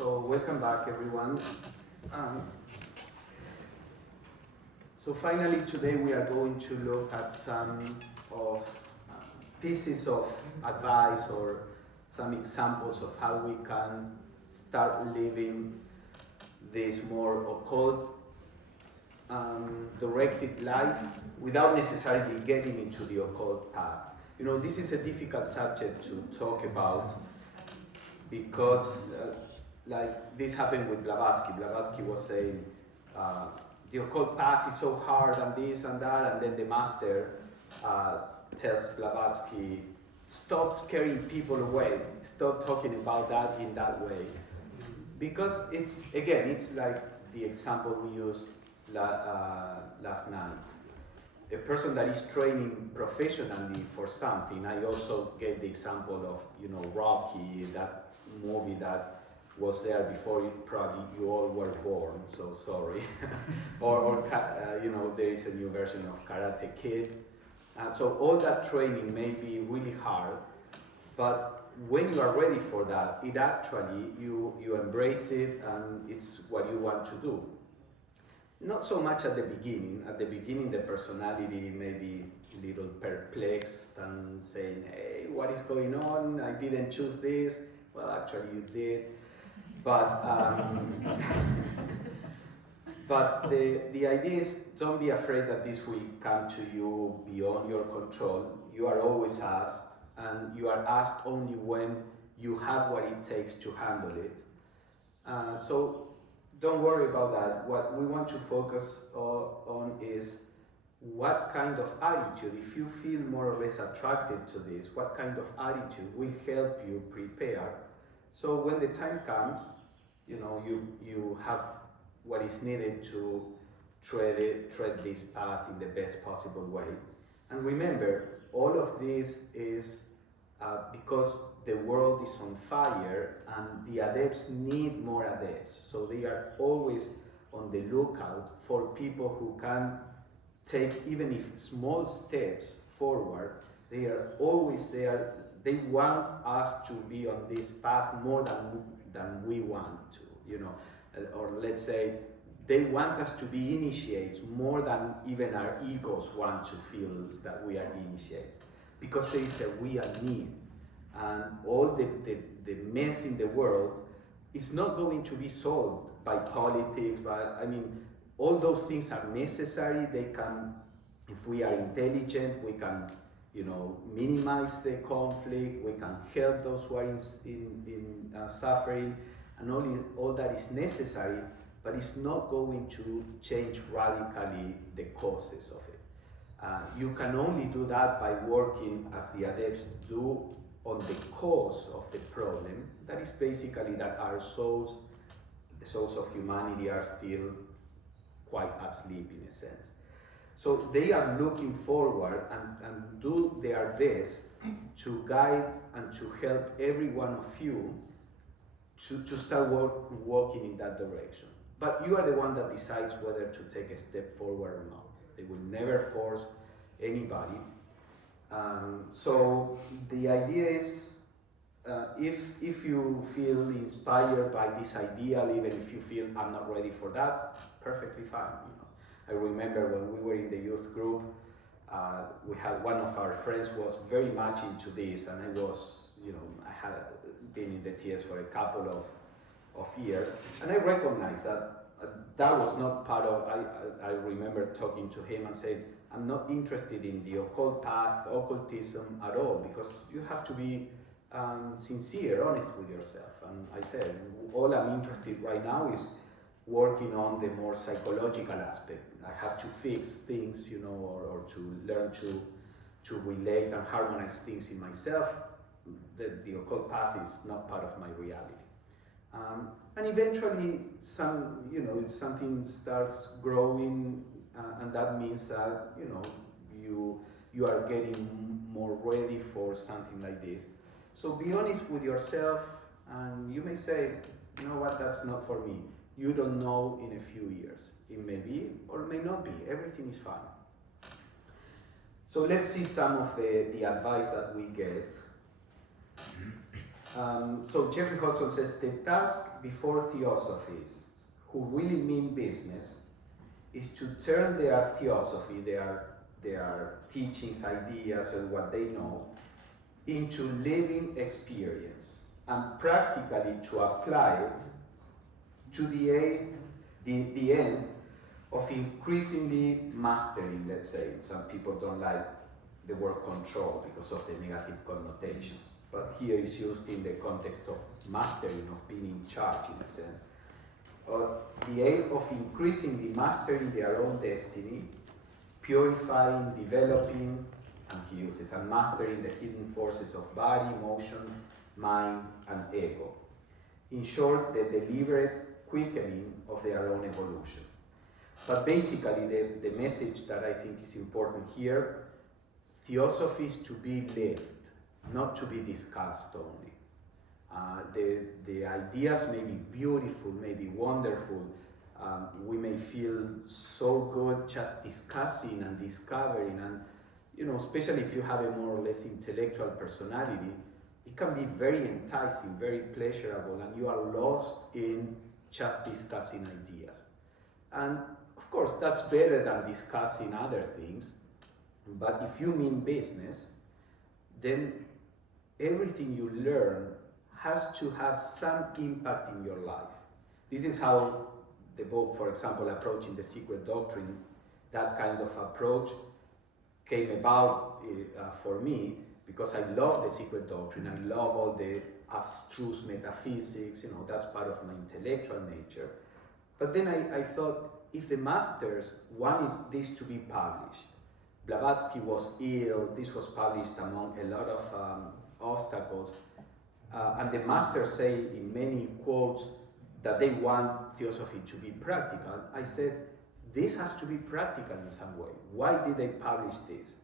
So welcome back, everyone. So finally today we are going to look at some of pieces of advice or some examples of how we can start living this more occult directed life without necessarily getting into the occult path. You know, this is a difficult subject to talk about because like this happened with Blavatsky. Blavatsky was saying the occult path is so hard and this and that, and then the master tells Blavatsky, stop scaring people away, stop talking about that in that way. Because it's, again, it's like the example we used last night. A person that is training professionally for something, I also gave the example of, you know, Rocky, that movie that was there before probably you all were born, so sorry. or you know, there is a new version of Karate Kid. So all that training may be really hard, but when you are ready for that, it actually, you embrace it and it's what you want to do. Not so much at the beginning. At the beginning, the personality may be a little perplexed and saying, hey, what is going on? I didn't choose this. Well, actually you did. But but the idea is, don't be afraid that this will come to you beyond your control. You are always asked, and you are asked only when you have what it takes to handle it. So don't worry about that. What we want to focus on is what kind of attitude, if you feel more or less attracted to this, what kind of attitude will help you prepare. So when the time comes, you know, you have what is needed to tread this path in the best possible way. And remember, all of this is because the world is on fire and the adepts need more adepts. So they are always on the lookout for people who can take, even if small steps forward. They are always there. They want us to be on this path more than we want to, you know. Or let's say, they want us to be initiates more than even our egos want to feel that we are initiates. Because there is a real need. And all the mess in the world is not going to be solved by politics, I mean, all those things are necessary. They can, if we are intelligent, we can, you know, minimize the conflict, we can help those who are in suffering, and all that is necessary, but it's not going to change radically the causes of it. You can only do that by working as the adepts do on the cause of the problem. That is basically that our souls, the souls of humanity, are still quite asleep in a sense. So they are looking forward and do their best to guide and to help every one of you to start walking in that direction. But you are the one that decides whether to take a step forward or not. They will never force anybody. So the idea is, if you feel inspired by this ideal, even if you feel I'm not ready for that, perfectly fine. You know, I remember when we were in the youth group, we had one of our friends was very much into this, and I was, you know, I had been in the TS for a couple of years, and I recognized that that was not part of. I remember talking to him and saying, I'm not interested in the occult path, occultism at all, because you have to be sincere, honest with yourself. And I said, all I'm interested right now is working on the more psychological aspect. I have to fix things, you know, or to learn to relate and harmonize things in myself. The occult path is not part of my reality. And eventually, something starts growing. And that means that, you know, you are getting more ready for something like this. So be honest with yourself, and you may say, you know what, that's not for me. You don't know in a few years. It may be or may not be. Everything is fine. So let's see some of the advice that we get. So Jeffrey Hodgson says the task before Theosophists who really mean business is to turn their theosophy, their teachings, ideas, and what they know, into living experience, and practically to apply it to the end of increasingly mastering, let's say. Some people don't like the word control because of the negative connotations, but here it's used in the context of mastering, of being in charge in a sense. The aim of increasingly mastering their own destiny, purifying, developing, and he uses, and mastering the hidden forces of body, emotion, mind, and ego. In short, the deliberate quickening of their own evolution. But basically, the message that I think is important here, theosophy is to be lived, not to be discussed only. The ideas may be beautiful, may be wonderful. We may feel so good just discussing and discovering, and especially if you have a more or less intellectual personality, it can be very enticing, very pleasurable, and you are lost in just discussing ideas. And of course, that's better than discussing other things. But if you mean business, then everything you learn has to have some impact in your life. This is how the book, for example, Approaching the Secret Doctrine, that kind of approach came about for me, because I love the secret doctrine, I love all the abstruse metaphysics, that's part of my intellectual nature. But then I thought, if the masters wanted this to be published, Blavatsky was ill, this was published among a lot of obstacles, and the masters say in many quotes that they want theosophy to be practical. I said, this has to be practical in some way. Why did they publish this?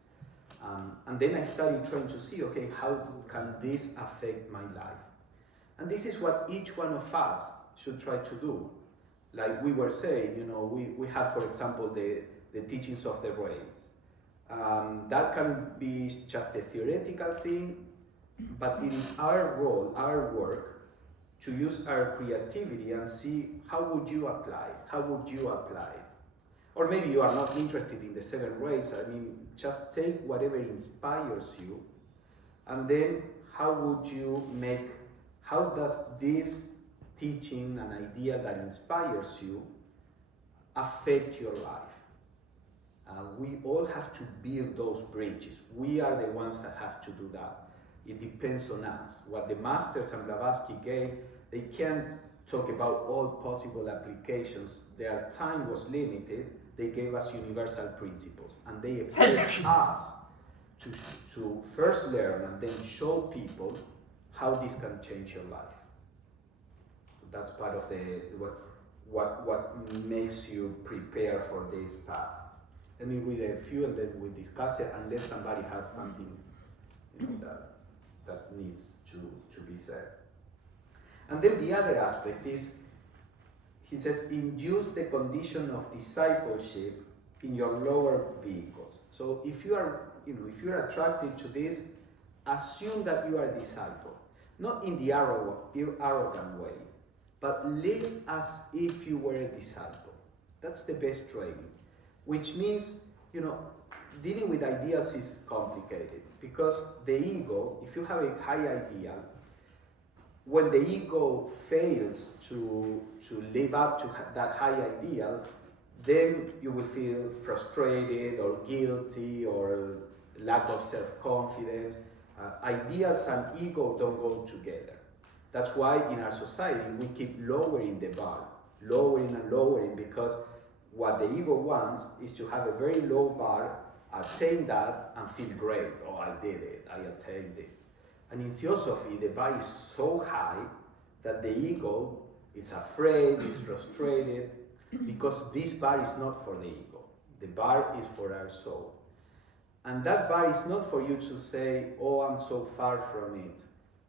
And then I started trying to see, okay, how can this affect my life? And this is what each one of us should try to do. Like we were saying, we have, for example, the teachings of the rays. That can be just a theoretical thing, but it is our role, our work, to use our creativity and see how would you apply it? How would you apply it? Or maybe you are not interested in the 7 rays. I mean, just take whatever inspires you, and then how does this teaching, an idea that inspires you, affect your life? We all have to build those bridges. We are the ones that have to do that. It depends on us. What the masters and Blavatsky gave, they can't talk about all possible applications. Their time was limited. They gave us universal principles, and they expect us to first learn and then show people how this can change your life. That's part of what makes you prepare for this path. Let me read a few and then we discuss it, unless somebody has something that needs to be said. And then the other aspect is, he says, induce the condition of discipleship in your lower vehicles. So if you are, if you're attracted to this, assume that you are a disciple, not in the arrogant way, but live as if you were a disciple. That's the best training. Which means, dealing with ideas is complicated, because the ego, if you have a high ideal, when the ego fails to live up to that high ideal, then you will feel frustrated or guilty or lack of self-confidence. Ideals and ego don't go together. That's why in our society we keep lowering the bar, lowering and lowering, because what the ego wants is to have a very low bar, attain that, and feel great. Oh, I did it, I attained it. And in Theosophy, the bar is so high that the ego is afraid, is frustrated, because this bar is not for the ego. The bar is for our soul. And that bar is not for you to say, oh, I'm so far from it.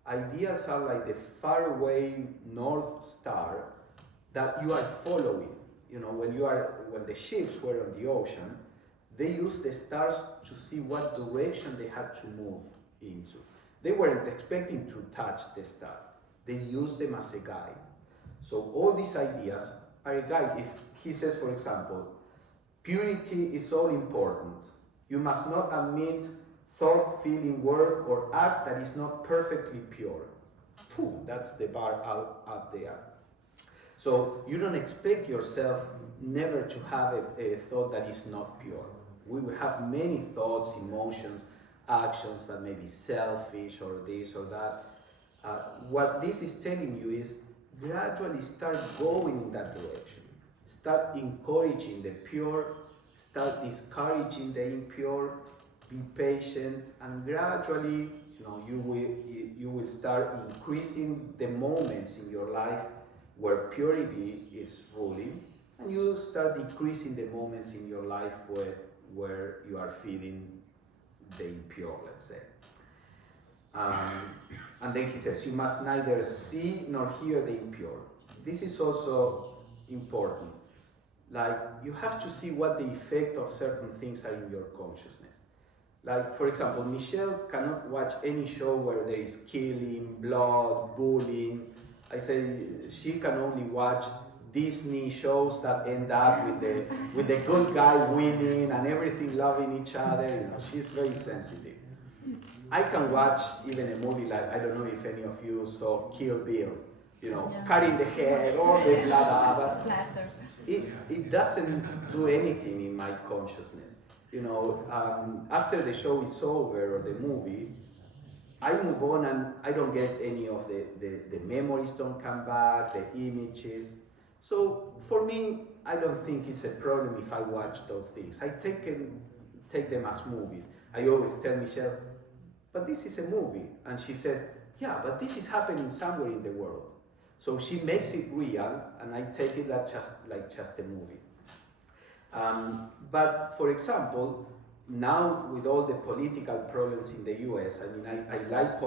Ideas are like the faraway North Star that you are following. When the ships were on the ocean, they used the stars to see what direction they had to move into. They weren't expecting to touch the star. They used them as a guide. So all these ideas are a guide. If he says, for example, purity is all important. You must not admit thought, feeling, word, or act that is not perfectly pure. Phew, that's the bar out there. So you don't expect yourself never to have a thought that is not pure. We will have many thoughts, emotions, actions that may be selfish or this or that. What this is telling you is gradually start going in that direction. Start encouraging the pure, start discouraging the impure, be patient, and gradually you will start increasing the moments in your life where purity is ruling, and you start decreasing the moments in your life where you are feeding the impure, let's say. And then he says, you must neither see nor hear the impure. This is also important. Like, you have to see what the effect of certain things are in your consciousness. Like, for example, Michelle cannot watch any show where there is killing, blood, bullying. I say she can only watch Disney shows that end up with the good guy winning and everything loving each other. She's very sensitive. I can watch even a movie like, I don't know if any of you saw Kill Bill, cutting the head, all the blood, but it doesn't do anything in my consciousness. After the show is over or the movie, I move on and I don't get any of the memories don't come back, the images. So for me, I don't think it's a problem if I watch those things. I take them as movies. I always tell Michelle, but this is a movie. And she says, yeah, but this is happening somewhere in the world. So she makes it real, and I take it like just a movie. But for example, now with all the political problems in the US, I like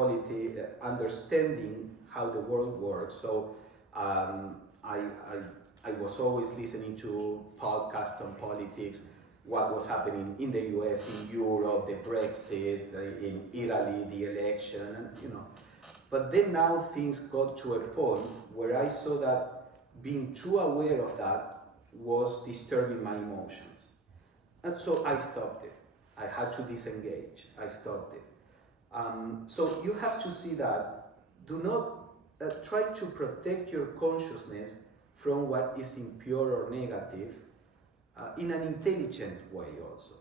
understanding how the world works. So I was always listening to podcasts on politics, what was happening in the US, in Europe, the Brexit, in Italy, the election, But then now things got to a point where I saw that being too aware of that was disturbing my emotions. And so I stopped it. I had to disengage. I stopped it. So you have to see that. Do not try to protect your consciousness from what is impure or negative in an intelligent way also.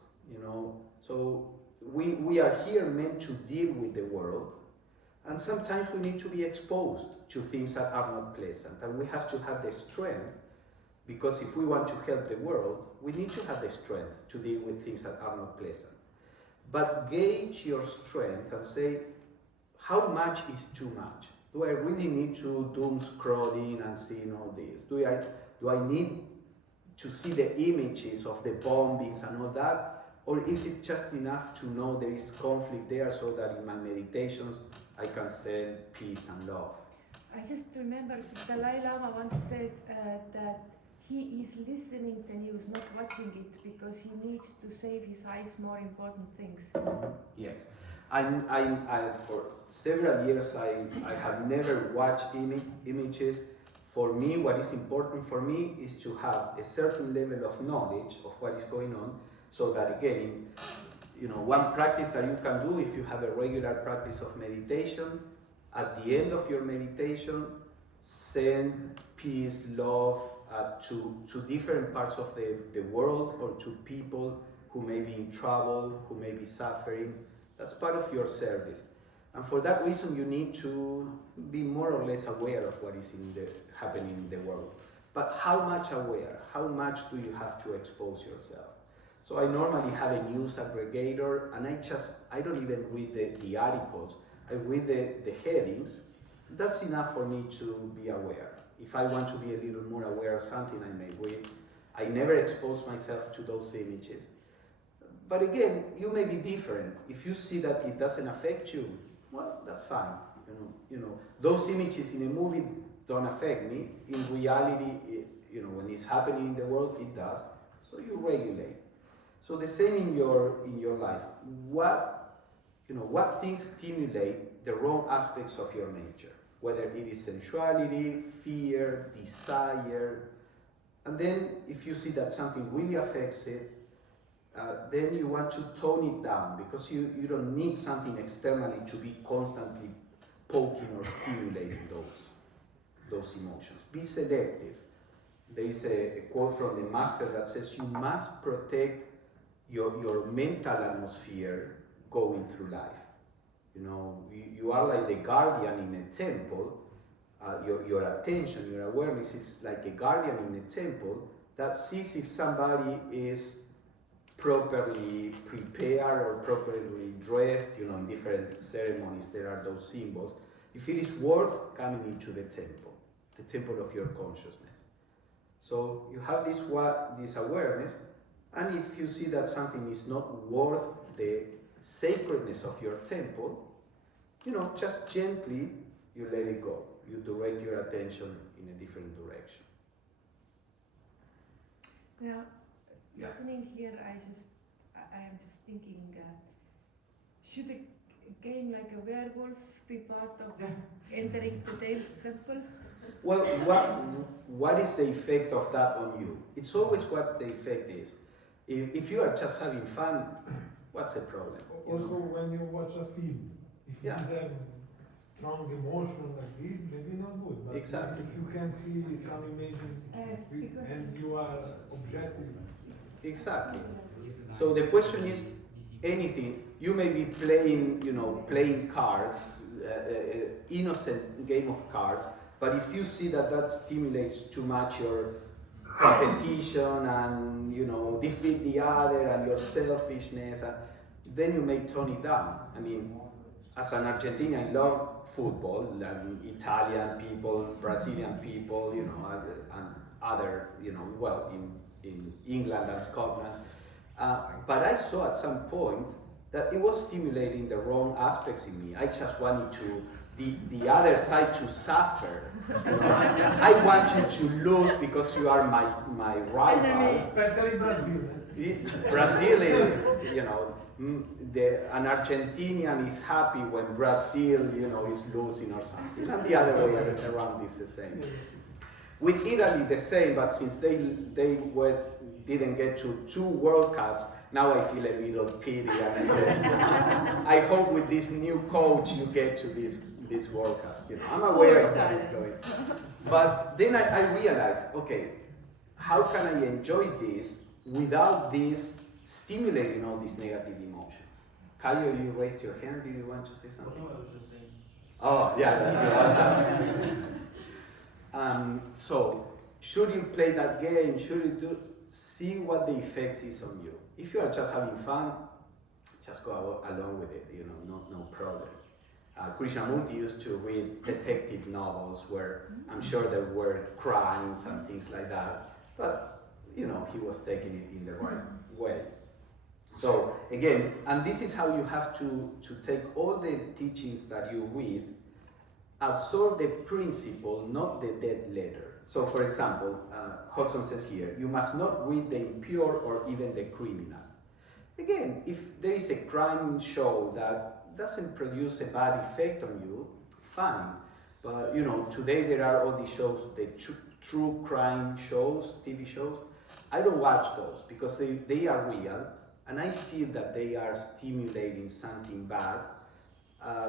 So we are here meant to deal with the world. And sometimes we need to be exposed to things that are not pleasant. And we have to have the strength, because if we want to help the world, we need to have the strength to deal with things that are not pleasant. But gauge your strength and say, how much is too much? Do I really need to doom scrolling and seeing all this? Do I need to see the images of the bombings and all that? Or is it just enough to know there is conflict there so that in my meditations I can send peace and love? I just remember Dalai Lama once said that he is listening the news, not watching it, because he needs to save his eyes more important things. Yes. I for several years I have never watched images. For me, what is important for me is to have a certain level of knowledge of what is going on, so that again, one practice that you can do if you have a regular practice of meditation, at the end of your meditation, send peace, love to different parts of the world, or to people who may be in trouble, who may be suffering. That's part of your service. And for that reason, you need to be more or less aware of what is happening in the world. But how much aware? How much do you have to expose yourself? So I normally have a news aggregator, and I don't even read the articles. I read the headings. That's enough for me to be aware. If I want to be a little more aware of something, I may read. I never expose myself to those images. But again, you may be different. If you see that it doesn't affect you, well, that's fine. Those images in a movie don't affect me. In reality, when it's happening in the world, it does. So you regulate. So the same in your life. What things stimulate the wrong aspects of your nature, whether it is sensuality, fear, desire. And then if you see that something really affects it, then you want to tone it down, because you don't need something externally to be constantly poking or stimulating those emotions. Be selective. There is a quote from the master that says you must protect your mental atmosphere going through life. You know, you are like the guardian in a temple. Your attention, your awareness is like a guardian in a temple that sees if somebody is properly prepared or properly dressed. You know, in different ceremonies there are those symbols. If it is worth coming into the temple of your consciousness. So you have this awareness, and if you see that something is not worth the sacredness of your temple, you know, just gently you let it go. You direct your attention in a different direction. Now, listening here, I am just thinking, should a game like a werewolf be part of entering the temple? Well, what is the effect of that on you? It's always what the effect is. If you are just having fun, what's the problem? Also, when you watch a film, if it is a strong emotion like this, maybe not good. But exactly. If you can see some images and you are objective. Exactly. So the question is, anything. You may be playing cards, innocent game of cards, but if you see that stimulates too much your competition and, you know, defeat the other and your selfishness, then you may tone it down. I mean, as an Argentinian, I love football, and Italian people, Brazilian people, you know, and other, you know, well, in England and Scotland. But I saw at some point that it was stimulating the wrong aspects in me. I just wanted the other side to suffer. You know? I want you to lose because you are my rival. Especially Brazil. Brazil is, you know, an Argentinian is happy when Brazil, you know, is losing or something. And the other way around is the same. With Italy, the same, but since they didn't get to 2 World Cups, now I feel a little pity, and I say, I hope with this new coach you get to this World Cup. You know, I'm aware of what is going. But then I realized, okay, how can I enjoy this without this stimulating all these negative emotions? Caio, you raised your hand. Did you want to say something? No, I was just saying. Oh, yeah, that's awesome. So, should you play that game? Should you see what the effects is on you? If you are just having fun, just go along with it. You know, no problem. Krishnamurti used to read detective novels where I'm sure there were crimes and things like that, but you know, he was taking it in the right way. So again, and this is how you have to take all the teachings that you read, absorb the principle, not the dead letter. So for example, Hodgson says here, you must not read the impure or even the criminal. Again, if there is a crime show that doesn't produce a bad effect on you, fine. But you know, today there are all these shows, the true crime shows, TV shows. I don't watch those because they are real, and I feel that they are stimulating something bad.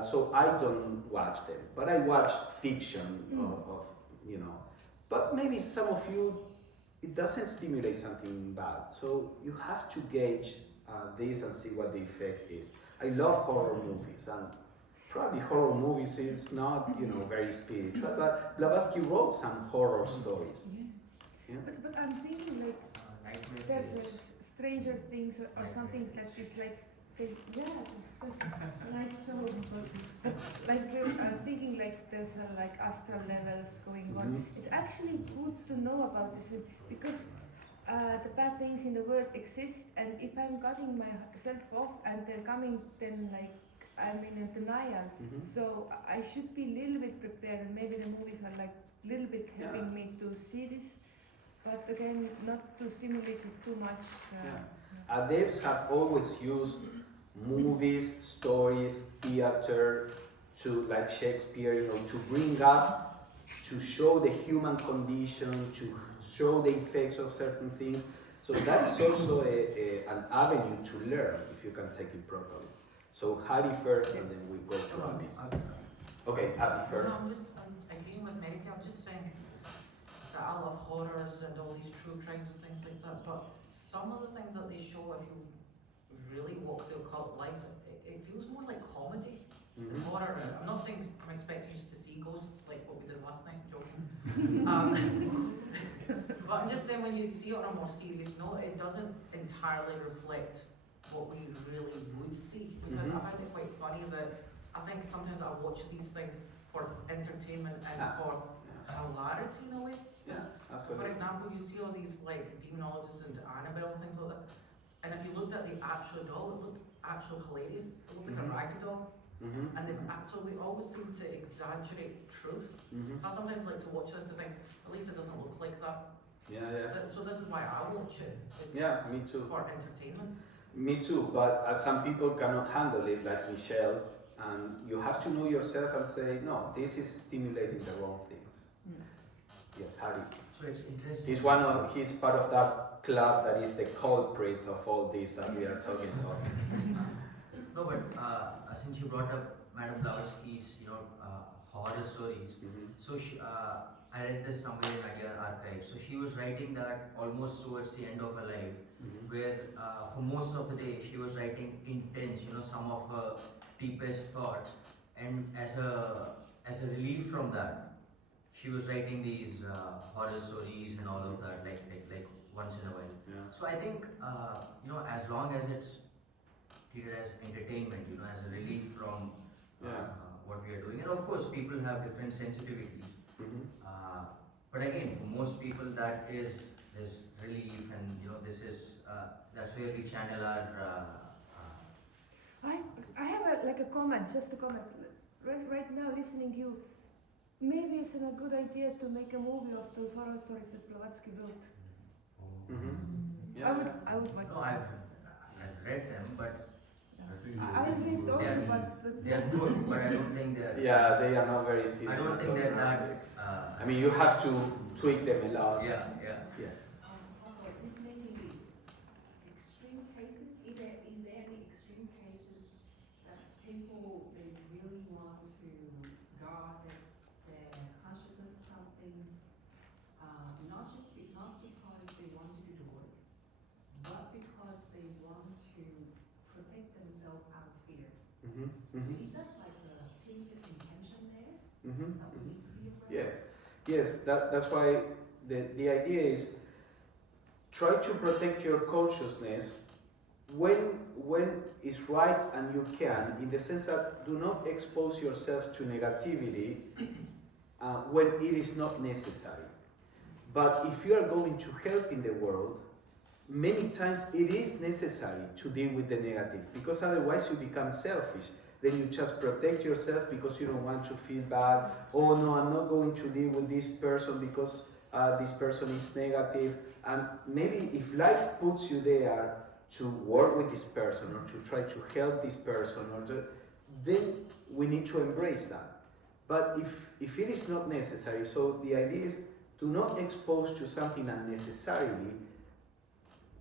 So I don't watch them. But I watch fiction of you know. But maybe some of you, it doesn't stimulate something bad. So you have to gauge this and see what the effect is. I love horror movies, and probably horror movies is not, you know, very spiritual, but Blavatsky wrote some horror stories. Yeah. But I'm thinking like there's Stranger Things or something like this, like nice show. But like I'm thinking like there's like astral levels going on. It's actually good to know about this because the bad things in the world exist, and if I'm cutting myself off and they're coming, then like I'm in a denial. So I should be a little bit prepared, and maybe the movies are like a little bit helping me to see this, but again, not to stimulate it too much. Adepts have always used movies, stories, theater to, like Shakespeare, to bring up, to show the human condition, to show the effects of certain things. So that is also an avenue to learn if you can take it properly. So Harry first, and then we go to Abby. Okay, Abby first. No, I'm agreeing with Mary. I'm just saying that I love horrors and all these true crimes and things like that, but some of the things that they show, if you really walk the occult life, it feels more like comedy than horror. I'm not saying I'm expecting you to see ghosts like what we did last night, joking. But I'm just saying when you see it on a more serious note, it doesn't entirely reflect what we really would see. Because I find it quite funny that I think sometimes I watch these things for entertainment and for hilarity in a way. Yeah, absolutely. For example, you see all these like demonologists and Annabelle and things like that. And if you looked at the actual doll, it looked actually hilarious. It looked like a raggy doll. And so we always seem to exaggerate truth. I sometimes like to watch this to think, at least it doesn't look like that. So this is why I watch it. It's just me too. for entertainment. Me too, but some people cannot handle it, like Michelle, and you have to know yourself and say, no, this is stimulating the wrong things. Yes, Harry. So it's interesting. He's part of that club that is the culprit of all this that we are talking about. No, but since you brought up Madame Blavatsky's, horror stories, so I read this somewhere in your archive. So she was writing that almost towards the end of her life, where for most of the day she was writing intense, some of her deepest thoughts, and as a relief from that, she was writing these horror stories and all of that, like once in a while. So I think as long as it's treated as entertainment, as a relief from what we are doing, and of course people have different sensitivities. But again, for most people that is relief, and this is that's where we channel our. I have a comment, just a comment. Right now, listening you, maybe it's a good idea to make a movie of those horror stories that Blavatsky wrote. I would watch. No, I've read them, but I read also, but they are good, but I don't think they are. Yeah, they are not very serious. I don't think they're that. I mean, you have to tweak them a lot. Yeah. This Yes. may be extreme cases. Is there any extreme cases that people they really want to guard their consciousness or something, not because they want to do the work, but because they want to protect themselves out of fear. So is that like a tainted intention there that we need to be aware of? Yes. That's why the idea is try to protect your consciousness when it's right and you can, in the sense that do not expose yourself to negativity when it is not necessary. But if you are going to help in the world, many times it is necessary to deal with the negative, because otherwise you become selfish. Then you just protect yourself because you don't want to feel bad. Oh no, I'm not going to deal with this person because this person is negative. And maybe if life puts you there to work with this person or to try to help this person, then we need to embrace that. But if it is not necessary, so the idea is do not expose to something unnecessarily,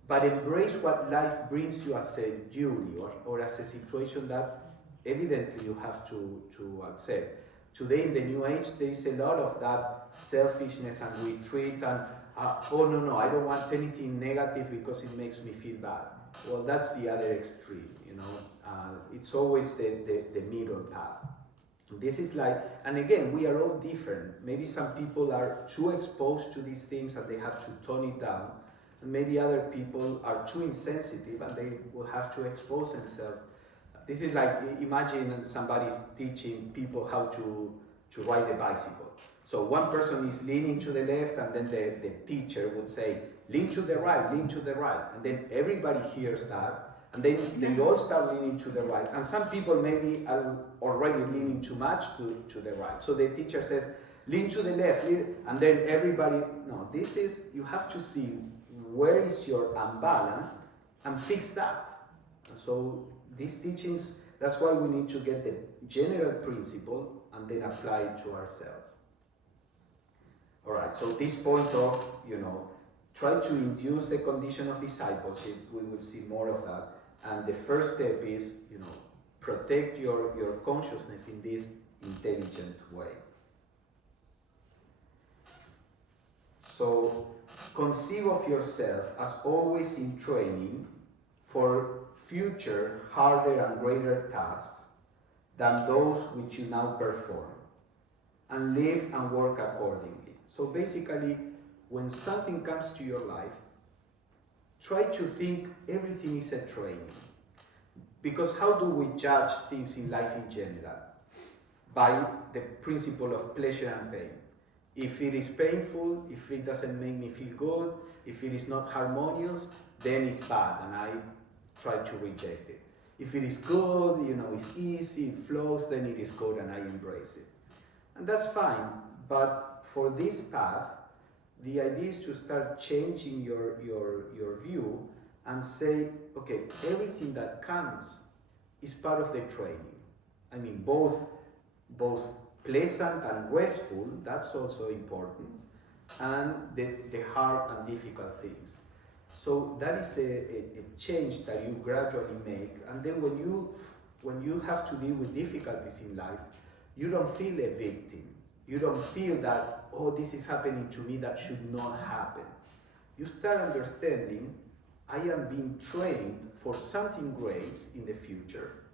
but embrace what life brings you as a duty or as a situation that evidently you have to accept. Today in the New Age there is a lot of that selfishness and retreat and oh no, I don't want anything negative because it makes me feel bad. Well, that's the other extreme, it's always the middle path. This is like, and again, we are all different. Maybe some people are too exposed to these things and they have to tone it down. And maybe other people are too insensitive and they will have to expose themselves. This is like, imagine somebody's teaching people how to ride a bicycle. So one person is leaning to the left and then the teacher would say, lean to the right, lean to the right. And then everybody hears that. And then they all start leaning to the right. And some people maybe are already leaning too much to the right. So the teacher says, lean to the left, and then everybody, no, this is, you have to see where is your imbalance and fix that. So these teachings That's why we need to get the general principle and then apply it to ourselves. All right, so this point of, try to induce the condition of discipleship, we will see more of that. And the first step is, protect your consciousness in this intelligent way. So, conceive of yourself as always in training for future, harder and greater tasks than those which you now perform, and live and work accordingly. So basically, when something comes to your life, try to think everything is a training. Because how do we judge things in life in general? By the principle of pleasure and pain. If it is painful, if it doesn't make me feel good, if it is not harmonious, then it's bad and I try to reject it. If it is good, it's easy, it flows, then it is good and I embrace it. And that's fine, but for this path, the idea is to start changing your view and say, okay, everything that comes is part of the training. I mean, both pleasant and restful, that's also important, and the hard and difficult things. So that is a change that you gradually make, and then when you have to deal with difficulties in life, you don't feel a victim. You don't feel that, oh, this is happening to me, that should not happen. You start understanding, I am being trained for something great in the future,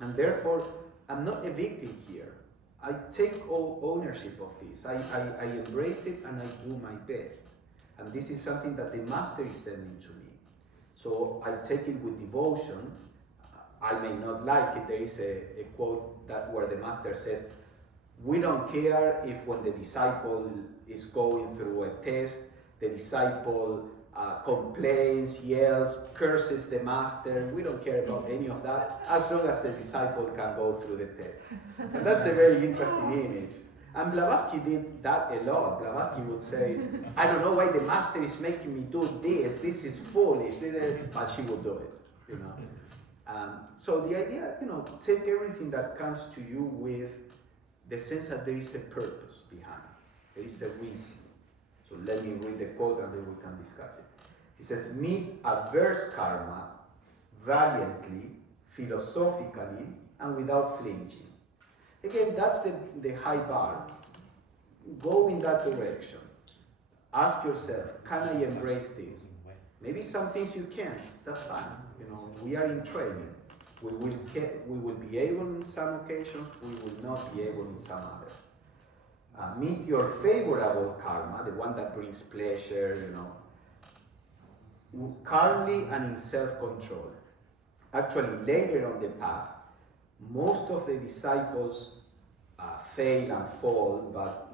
and therefore I'm not a victim here. I take all ownership of this. I embrace it and I do my best. And this is something that the Master is sending to me. So I take it with devotion. I may not like it. There is a quote where the Master says, we don't care if when the disciple is going through a test, the disciple complains, yells, curses the Master. We don't care about any of that, as long as the disciple can go through the test. And that's a very interesting image. And Blavatsky did that a lot. Blavatsky would say, I don't know why the Master is making me do this is foolish, but she will do it, So the idea, take everything that comes to you with the sense that there is a purpose behind it. There is a reason. So let me read the quote and then we can discuss it. He says, meet adverse karma valiantly, philosophically, and without flinching. Again, that's the high bar. Go in that direction. Ask yourself, can I embrace this? Maybe some things you can't, that's fine. We are in training. We will be able in some occasions, we will not be able in some others. Meet your favorable karma, the one that brings pleasure, calmly and in self-control. Actually, later on the path, most of the disciples fail and fall, but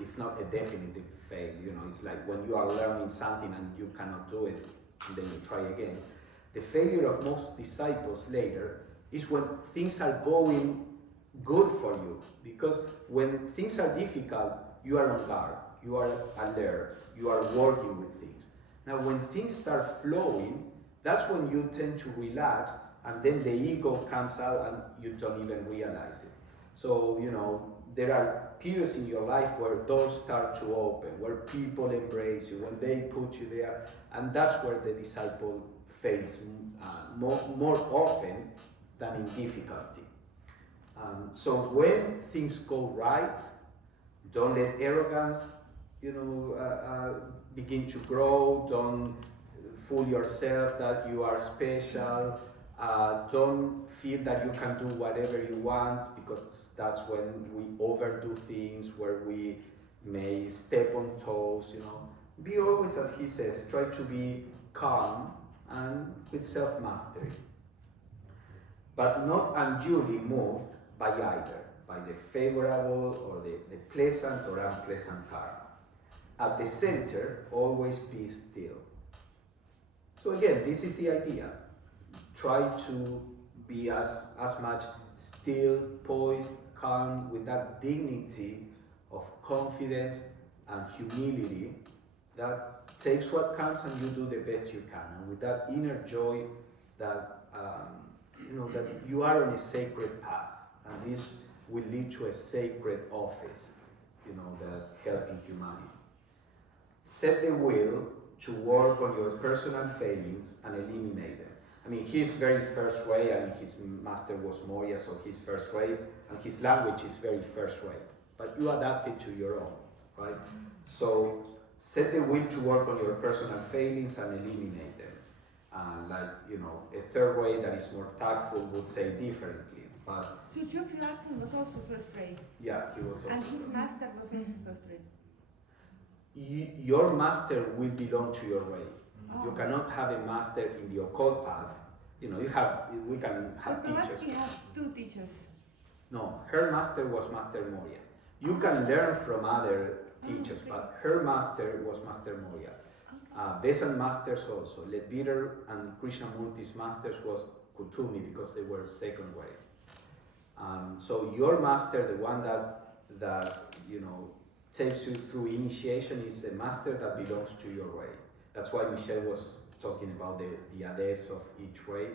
it's not a definitive fail. It's like when you are learning something and you cannot do it, and then you try again. The failure of most disciples later is when things are going good for you, because when things are difficult, you are on guard, you are alert, you are working with things. Now when things start flowing, that's when you tend to relax, and then the ego comes out and you don't even realize it. So, there are periods in your life where doors start to open, where people embrace you, when they put you there, and that's where the disciple fails more often than in difficulty. So when things go right, don't let arrogance, begin to grow. Don't fool yourself that you are special. Don't feel that you can do whatever you want, because that's when we overdo things, where we may step on toes. Be always, as he says, try to be calm and with self-mastery, but not unduly moved by either, by the favorable or the pleasant or unpleasant karma. At the center, always be still. So again, this is the idea. Try to be as much still, poised, calm, with that dignity of confidence and humility that takes what comes and you do the best you can, and with that inner joy that that you are on a sacred path, and this will lead to a sacred office, that helping humanity. Set the will to work on your personal failings and eliminate them. I mean, his very first way, his master was Moria, so his first way, and his language is very first rate. But you adapt it to your own, right? So set the will to work on your personal failings and eliminate them. A third way that is more tactful would say differently. But So Geoffrey Acton was also first rate, yeah, he was also. and his master was also first rate. Your master will belong to your way. Oh. You cannot have a master in the occult path. We can have But teachers. Blavatsky has two teachers. No, her master was Master Moria. You can learn from other teachers, okay. but her master was Master Moria. Besant masters also. Leadbeater and Krishnamurti's masters was Kutumi because they were second way. So your master, the one that takes you through initiation, is a master that belongs to your way. That's why Michelle was talking about the adepts of each way.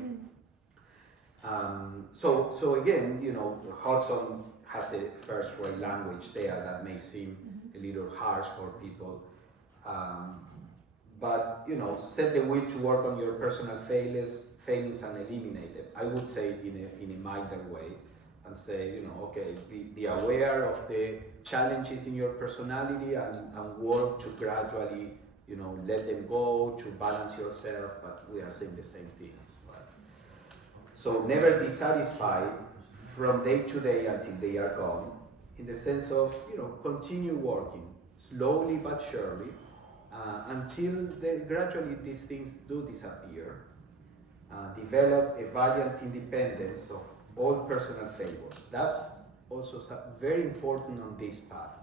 So again, Hudson has a first way language there that may seem a little harsh for people. But set the will to work on your personal failings and eliminate them. I would say in a milder way, and say, okay, be aware of the challenges in your personality and work to gradually, let them go, to balance yourself, but we are saying the same thing. Right? So never be satisfied from day to day until they are gone, in the sense of, continue working slowly but surely, until gradually these things do disappear. Develop a valiant independence of all personal favors. That's also very important on this path.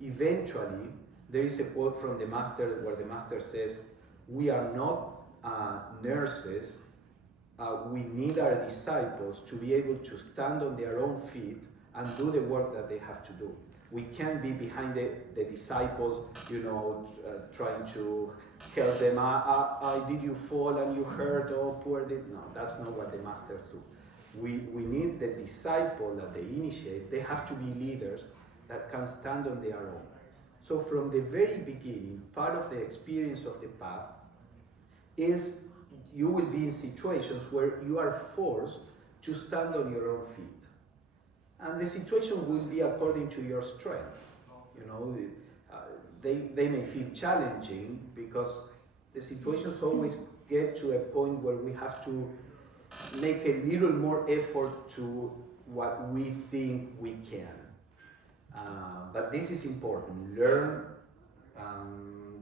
Eventually, there is a quote from the master where the master says, we are not nurses, we need our disciples to be able to stand on their own feet and do the work that they have to do. We can't be behind the disciples, trying to help them. Did you fall and you hurt? Oh, poor. No, that's not what the masters do. We need the disciple that they initiate. They have to be leaders that can stand on their own. So from the very beginning, part of the experience of the path is you will be in situations where you are forced to stand on your own feet. And the situation will be according to your strength. They may feel challenging because the situations always get to a point where we have to make a little more effort to what we think we can. But this is important. Learn,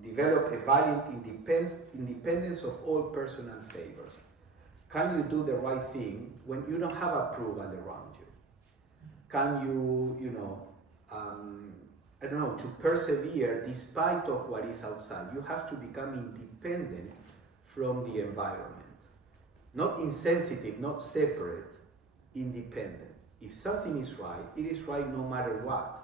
develop a valiant independence of all personal favors. Can you do the right thing when you don't have approval around you? Can you, to persevere despite of what is outside? You have to become independent from the environment. Not insensitive, not separate, independent. If something is right, it is right no matter what.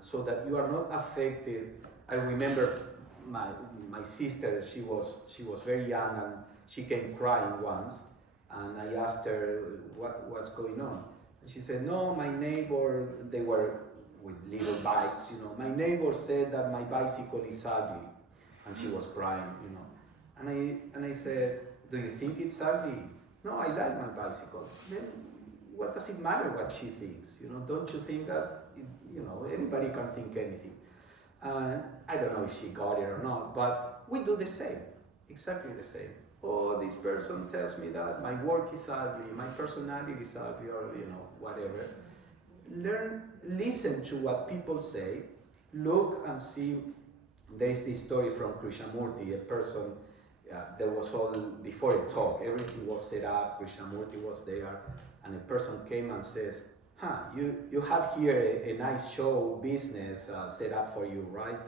So that you are not affected. I remember my sister, she was very young and she came crying once, and I asked her what's going on. And she said, no, my neighbor, they were with little bikes, my neighbor said that my bicycle is ugly, and she was crying, and I said, do you think it's ugly? No, I like my bicycle. Then what does it matter what she thinks? Don't you think that anybody can think anything? I don't know if she got it or not, but we do the same, exactly the same. Oh, this person tells me that my work is ugly, my personality is ugly, or whatever. Listen to what people say, look and see. There is this story from Krishnamurti, a person, there was all, before a talk, everything was set up, Krishnamurti was there, and a person came and says, you have here a nice show business set up for you, right?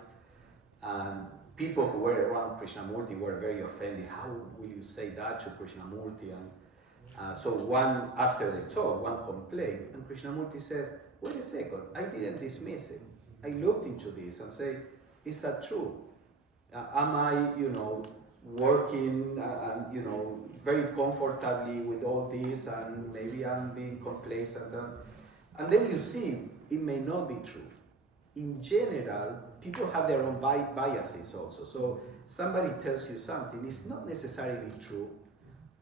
And people who were around Krishnamurti were very offended. How will you say that to Krishnamurti? And so after the talk, one complained, and Krishnamurti says, wait a second, I didn't dismiss it. I looked into this and say, is that true? Am I, working and very comfortably with all this, and maybe I'm being complacent, and then you see it may not be true. In general, people have their own biases also. So somebody tells you something, it's not necessarily true.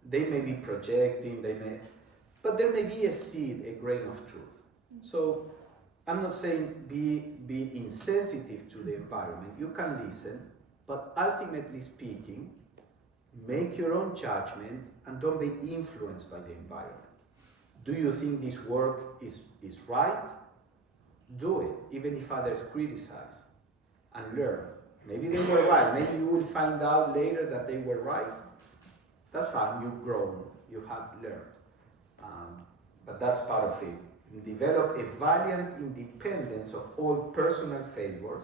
They may be projecting, but there may be a seed, a grain of truth. So I'm not saying be insensitive to the environment. You can listen, but ultimately speaking, make your own judgment and don't be influenced by the environment. Do you think this work is right? Do it, even if others criticize, and learn. Maybe they were right. Maybe you will find out later that they were right. That's fine. You've grown. You have learned. But that's part of it. You develop a valiant independence of all personal favors,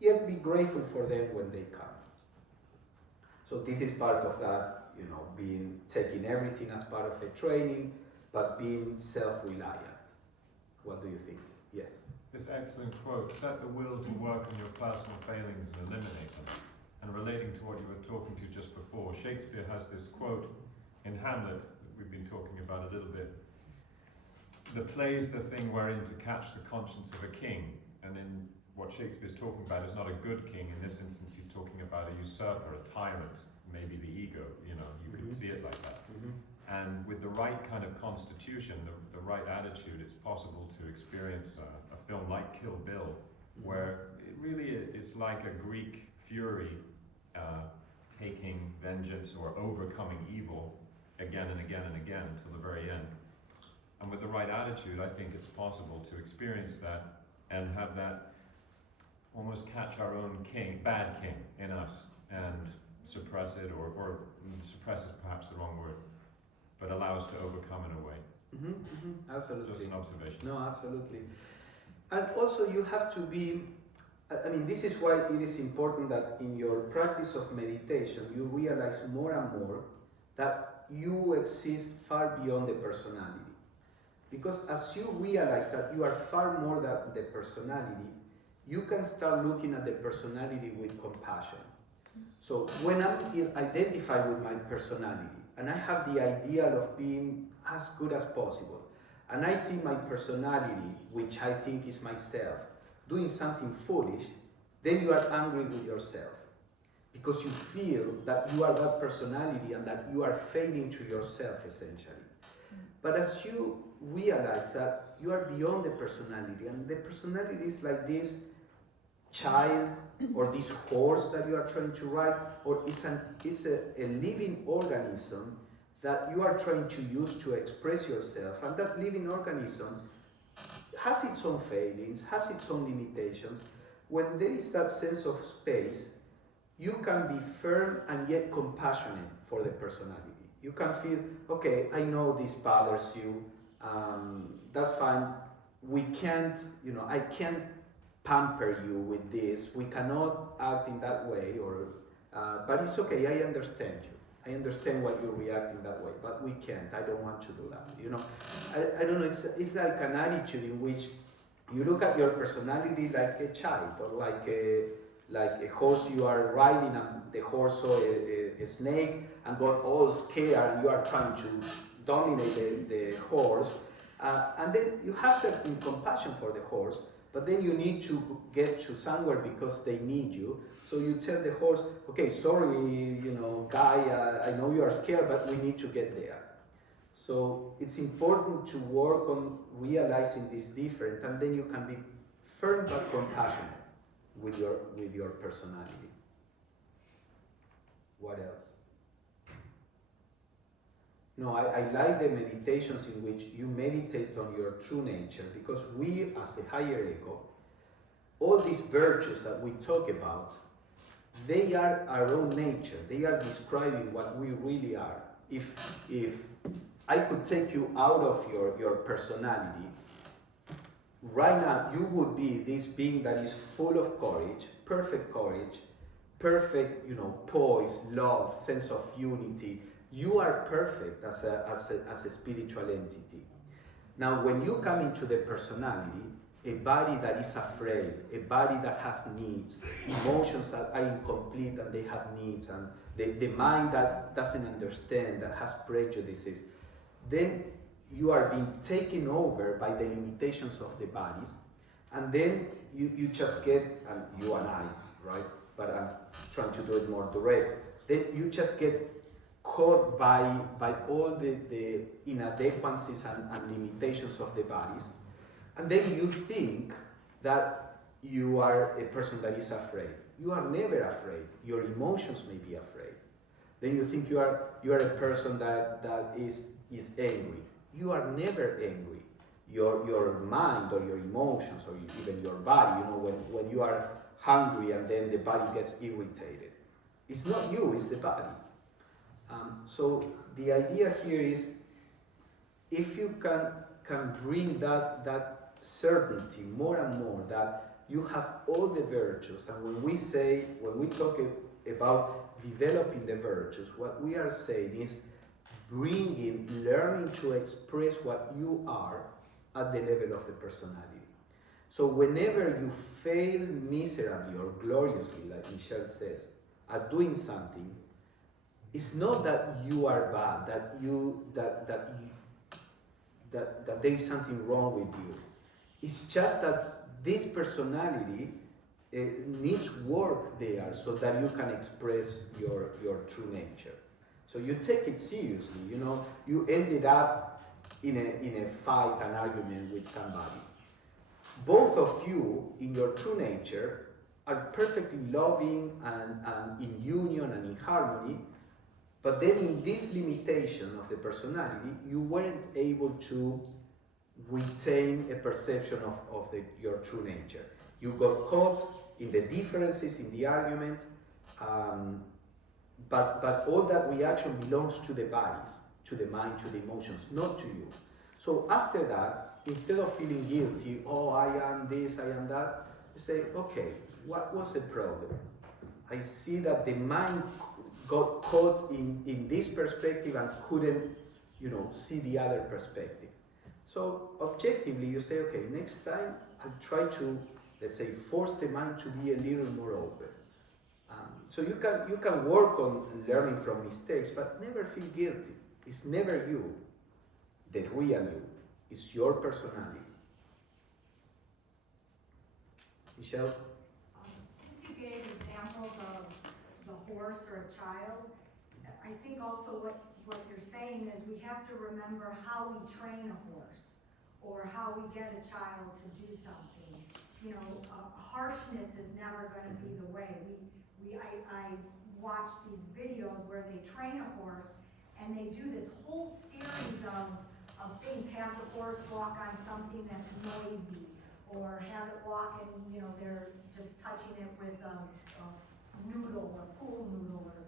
yet be grateful for them when they come. So this is part of that, taking everything as part of a training, but being self-reliant. What do you think? Yes. This excellent quote, set the will to work on your personal failings and eliminate them. And relating to what you were talking to just before, Shakespeare has this quote in Hamlet that we've been talking about a little bit. The play's the thing wherein to catch the conscience of a king. And in what Shakespeare's talking about is not a good king. In this instance, he's talking about a usurper, a tyrant, maybe the ego, you could see it like that. And with the right kind of constitution, the right attitude, it's possible to experience a film like Kill Bill, where it's like a Greek fury taking vengeance or overcoming evil again and again and again till the very end. And with the right attitude, I think it's possible to experience that and have that almost catch our own bad king in us, and suppress it, or suppress is perhaps the wrong word, but allow us to overcome in a way. Absolutely. Just an observation. No, absolutely. And also you have to be, this is why it is important that in your practice of meditation, you realize more and more that you exist far beyond the personality. Because as you realize that you are far more than the personality, you can start looking at the personality with compassion. So when I'm identified with my personality, and I have the ideal of being as good as possible, and I see my personality, which I think is myself, doing something foolish, then you are angry with yourself. Because you feel that you are that personality and that you are failing to yourself, essentially. But as you realize that you are beyond the personality, and the personality is like this child or this horse that you are trying to ride, or it's a living organism that you are trying to use to express yourself, and that living organism has its own failings, has its own limitations. When there is that sense of space, you can be firm and yet compassionate for the personality. You can feel, okay, I know this bothers you, that's fine. We can't, I can't pamper you with this. We cannot act in that way, but it's okay, I understand you. I understand why you're reacting that way, but we can't. I don't want to do that. I don't know, it's like an attitude in which you look at your personality like a child, or like a horse you are riding, and the horse saw a snake and got all scared, and you are trying to dominate the horse. And then you have certain compassion for the horse, but then you need to get to somewhere because they need you. So you tell the horse, okay, sorry, guy, I know you are scared, but we need to get there. So it's important to work on realizing this different, and then you can be firm but compassionate with your personality. What else? No, I like the meditations in which you meditate on your true nature, because we, as the higher ego, all these virtues that we talk about, they are our own nature. They are describing what we really are. If I could take you out of your personality, right now you would be this being that is full of courage, perfect, poise, love, sense of unity. You are perfect as a spiritual entity. Now, when you come into the personality, a body that is afraid, a body that has needs, emotions that are incomplete and they have needs, and the mind that doesn't understand, that has prejudices, then you are being taken over by the limitations of the bodies, and then you just get, and you and I, right? But I'm trying to do it more direct. Then you just get caught by all the inadequacies and limitations of the bodies, and then you think that you are a person that is afraid. You are never afraid. Your emotions may be afraid. Then you think you are a person that is angry. You are never angry. Your mind or your emotions or even your body, when you are hungry and then the body gets irritated. It's not you, it's the body. So the idea here is, if you can bring that certainty more and more, that you have all the virtues, and when we talk about developing the virtues, what we are saying is learning to express what you are at the level of the personality. So whenever you fail miserably or gloriously, like Michelle says, at doing something, it's not that you are bad, that there is something wrong with you. It's just that this personality needs work there so that you can express your true nature. So you take it seriously. You ended up in a fight, an argument with somebody. Both of you, in your true nature, are perfectly loving and in union and in harmony. But then in this limitation of the personality, you weren't able to retain a perception of your true nature. You got caught in the differences in the argument, but all that reaction belongs to the bodies, to the mind, to the emotions, not to you. So after that, instead of feeling guilty, oh, I am this, I am that, you say, okay, what was the problem? I see that the mind got caught in this perspective and couldn't, see the other perspective. So objectively, you say, okay, next time I'll try to, let's say, force the mind to be a little more open. So you can work on learning from mistakes, but never feel guilty. It's never you, the real you. It's your personality. Michelle? Since you gave examples of the horse or a child, I think also what you're saying is we have to remember how we train a horse or how we get a child to do something. Harshness is never going to be the way. I watch these videos where they train a horse and they do this whole series of things. Have the horse walk on something that's noisy, or have it walk and they're just touching it with a noodle or pool noodle or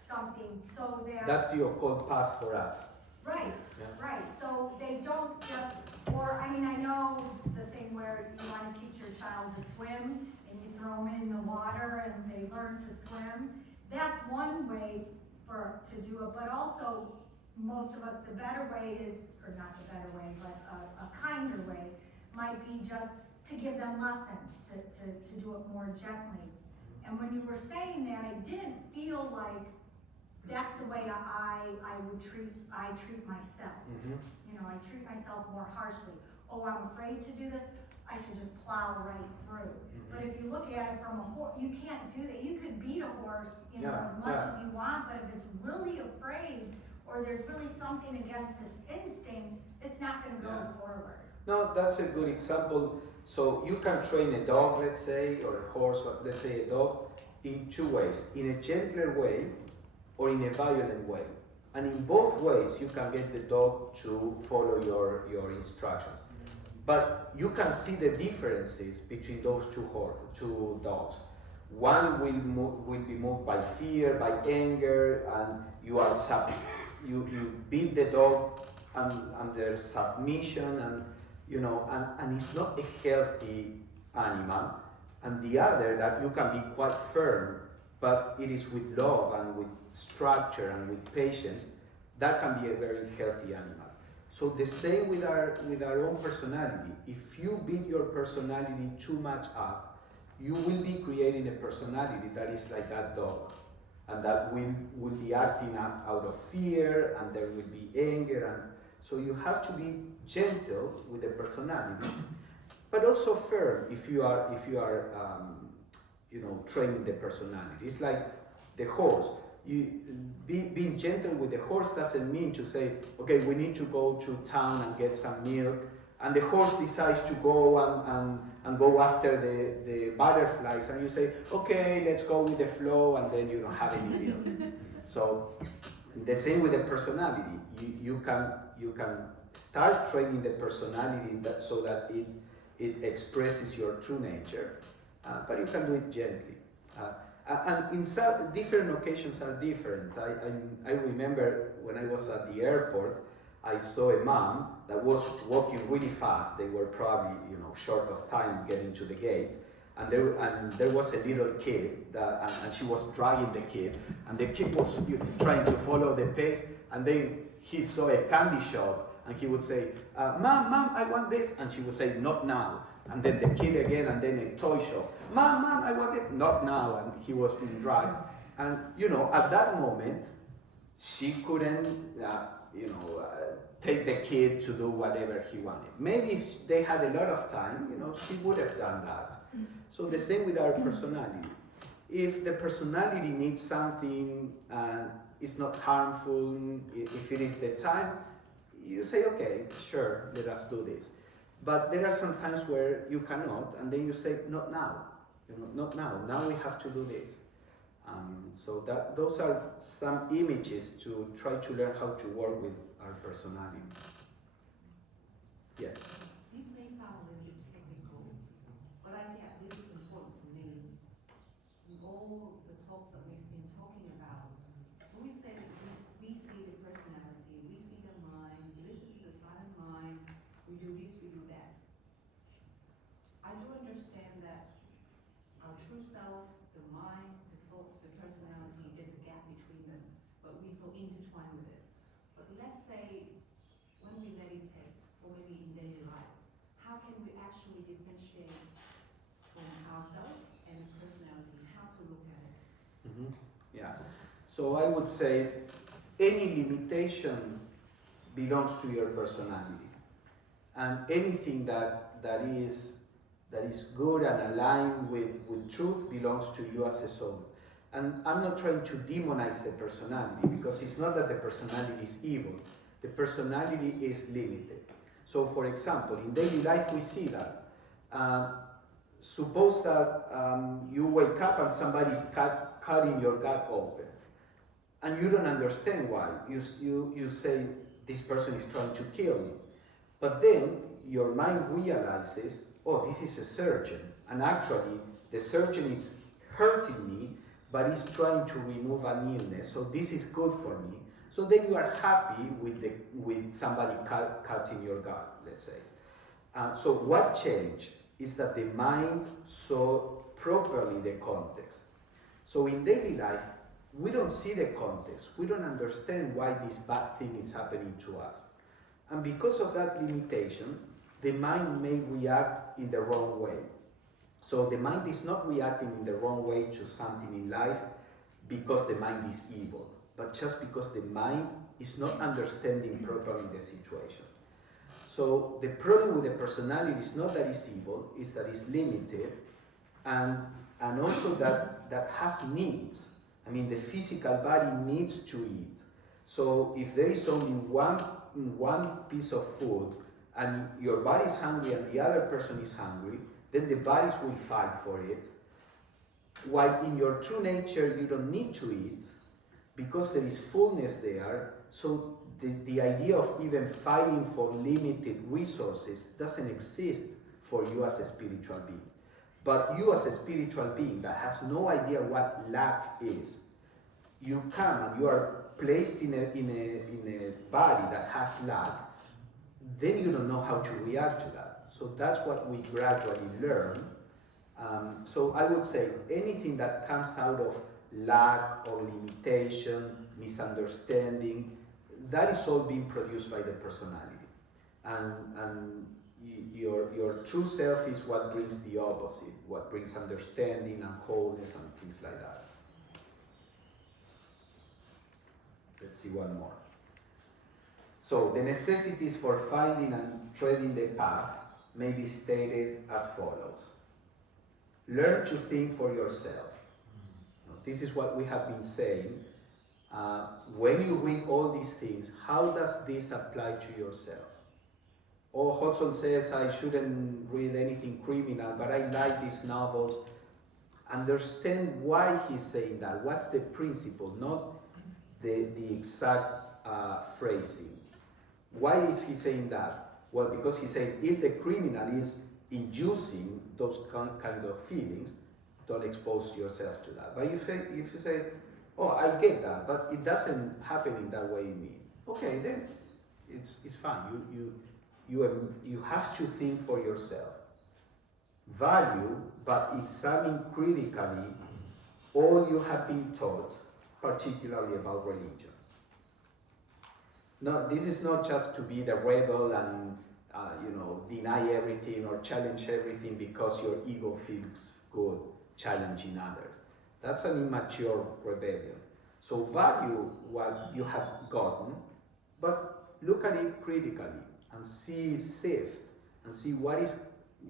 something, so that's the occult path for us. Right, yeah. Right. So they don't just, I know the thing where you want to teach your child to swim and you throw them in the water and they learn to swim. That's one way to do it, but also most of us, the better way is, or not the better way, but a kinder way might be just to give them lessons, to do it more gently. And when you were saying that, I didn't feel like that's the way I treat myself. Mm-hmm. I treat myself more harshly. Oh, I'm afraid to do this, I should just plow right through. Mm-hmm. But if you look at it from a horse, you can't do that. You could beat a horse, as much yeah. as you want, but if it's really afraid or there's really something against its instinct, it's not going to go forward. No, that's a good example. So you can train a dog, let's say, or a horse, but let's say a dog, in two ways. In a gentler way or in a violent way. And in both ways, you can get the dog to follow your instructions. But you can see the differences between those two dogs. One will be moved by fear, by anger, and you beat the dog under submission, and it's not a healthy animal. And the other, that you can be quite firm, but it is with love and with structure and with patience, that can be a very healthy animal. So the same with our own personality. If you beat your personality too much up, you will be creating a personality that is like that dog, and that will be acting out of fear, and there will be anger, and so you have to be gentle with the personality, but also firm if you are training the personality. It's like the horse. Being gentle with the horse doesn't mean to say, okay, we need to go to town and get some milk, and the horse decides to go and go after the butterflies, and you say, okay, let's go with the flow, and then you don't have any milk. So the same with the personality. You can start training the personality so that it expresses your true nature, but you can do it gently. And in some different occasions are different. I remember when I was at the airport, I saw a mom that was walking really fast. They were probably short of time getting to the gate, and there was a little kid and she was dragging the kid, and the kid was trying to follow the pace, and then he saw a candy shop, and he would say, Mom, I want this, and she would say, not now. And then the kid again, and then a toy shop. Mom, I want it. Not now. And he was being dragged. And, at that moment, she couldn't, take the kid to do whatever he wanted. Maybe if they had a lot of time, she would have done that. So the same with our personality. If the personality needs something and it's not harmful, if it is the time, you say, okay, sure, let us do this. But there are some times where you cannot, and then you say, not now. Not now. Now we have to do this. So those are some images to try to learn how to work with our personality. Yes. This may sound a little bit technical, but I think this is important to me. In all the talks that we've been talking about, when we say that we see the personality, we see the mind, we listen to the silent mind, we do this, we do that. I do understand that our true self, the mind, the thoughts, the personality, there's a gap between them, but we're so intertwined with it. But let's say when we meditate, or maybe in daily life, how can we actually differentiate from ourselves and personality, how to look at it? Mm-hmm. Yeah. So I would say any limitation belongs to your personality. And anything that is good and aligned with truth belongs to you as a soul. And I'm not trying to demonize the personality, because it's not that the personality is evil. The personality is limited. So for example, in daily life we see that. Suppose that you wake up and somebody's cutting your gut open, and you don't understand why. You say, this person is trying to kill me. But then your mind realizes, oh, this is a surgeon, and actually the surgeon is hurting me, but he's trying to remove an illness, so this is good for me. So then you are happy with somebody cutting your gut, let's say. So what changed is that the mind saw properly the context. So in daily life, we don't see the context. We don't understand why this bad thing is happening to us. And because of that limitation, the mind may react in the wrong way. So the mind is not reacting in the wrong way to something in life because the mind is evil, but just because the mind is not understanding properly the situation. So the problem with the personality is not that it's evil, it's that it's limited, and also that has needs. I mean, the physical body needs to eat. So if there is only one piece of food, and your body is hungry and the other person is hungry, then the bodies will fight for it. While in your true nature you don't need to eat, because there is fullness there, so the idea of even fighting for limited resources doesn't exist for you as a spiritual being. But you as a spiritual being that has no idea what lack is, you come and you are placed in a body that has lack, then you don't know how to react to that. So that's what we gradually learn. So I would say anything that comes out of lack or limitation, misunderstanding, that is all being produced by the personality. and your true self is what brings the opposite, what brings understanding and wholeness and things like that. Let's see one more. So the necessities for finding and treading the path may be stated as follows. Learn to think for yourself. Now, this is what we have been saying. When you read all these things, how does this apply to yourself? Oh, Hodgson says I shouldn't read anything criminal, but I like these novels. Understand why he's saying that. What's the principle, not the exact phrasing. Why is he saying that? Well, because he's saying if the criminal is inducing those kind of feelings, don't expose yourself to that. But if you say, oh, I get that, but it doesn't happen in that way in me. Okay, then it's fine. You have to think for yourself. Value, but examine critically all you have been taught, particularly about religion. No, this is not just to be the rebel and deny everything or challenge everything because your ego feels good challenging others. That's an immature rebellion. So value what you have gotten, but look at it critically and sift and see what is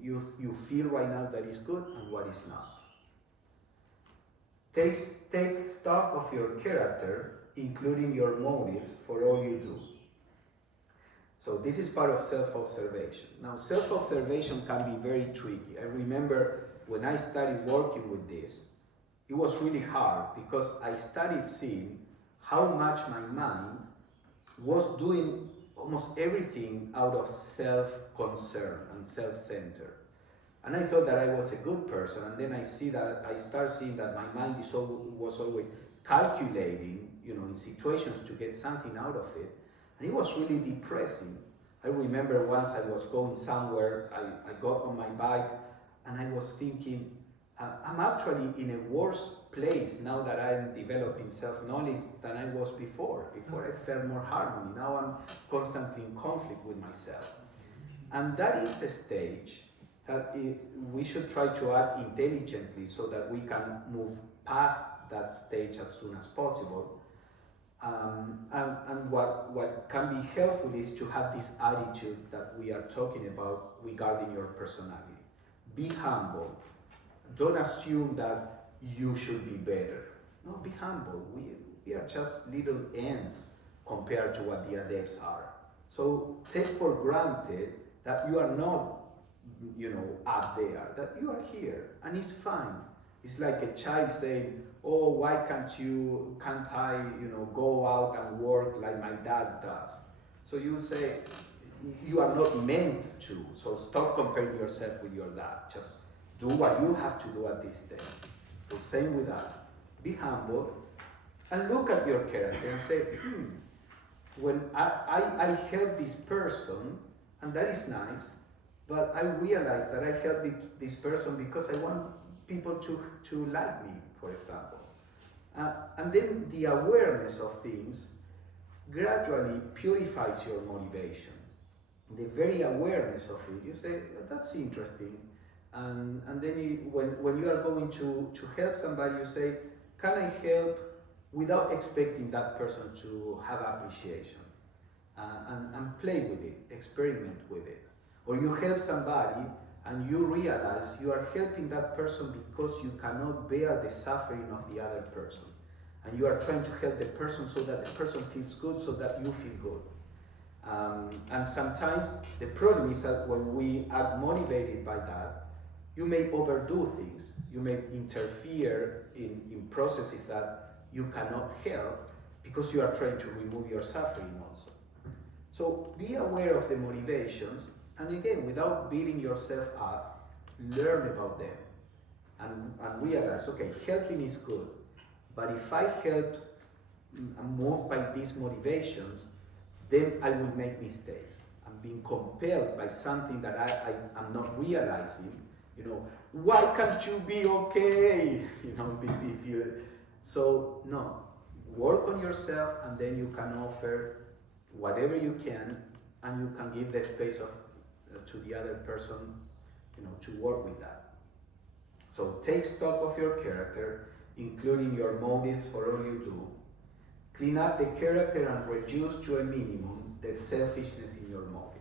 you feel right now that is good and what is not. Take stock of your character, including your motives for all you do. So this is part of self-observation. Now, self-observation can be very tricky. I remember when I started working with this, it was really hard because I started seeing how much my mind was doing almost everything out of self-concern and self-centered. And I thought that I was a good person, and then I start seeing that my mind was always calculating, in situations to get something out of it. And it was really depressing. I remember once I was going somewhere, I got on my bike, and I was thinking, I'm actually in a worse place now that I'm developing self-knowledge than I was before. Before I felt more harmony. Now I'm constantly in conflict with myself. And that is a stage that we should try to act intelligently so that we can move past that stage as soon as possible. And what can be helpful is to have this attitude that we are talking about regarding your personality. Be humble. Don't assume that you should be better. No, be humble. We are just little ants compared to what the adepts are. So take for granted that you are not, up there, that you are here, and it's fine. It's like a child saying, oh, why can't I, go out and work like my dad does? So you say, you are not meant to, so stop comparing yourself with your dad. Just do what you have to do at this stage. So same with us. Be humble and look at your character and say, when I help this person, and that is nice, but I realize that I help this person because I want people to like me, for example. And then the awareness of things gradually purifies your motivation. The very awareness of it, you say, that's interesting. And then when you are going to help somebody, you say, can I help without expecting that person to have appreciation? And play with it, experiment with it. Or you help somebody and you realize you are helping that person because you cannot bear the suffering of the other person. And you are trying to help the person so that the person feels good, so that you feel good. And sometimes the problem is that when we are motivated by that, you may overdo things. You may interfere in processes that you cannot help because you are trying to remove your suffering also. So be aware of the motivations, and again, without beating yourself up, learn about them and realize, okay, helping is good, but if I help and move by these motivations, then I will make mistakes. I'm being compelled by something that I'm not realizing. Why can't you be okay? So no, work on yourself, and then you can offer whatever you can and you can give the space of to the other person, to work with that. So take stock of your character, including your motives for all you do. Clean up the character and reduce to a minimum the selfishness in your motives.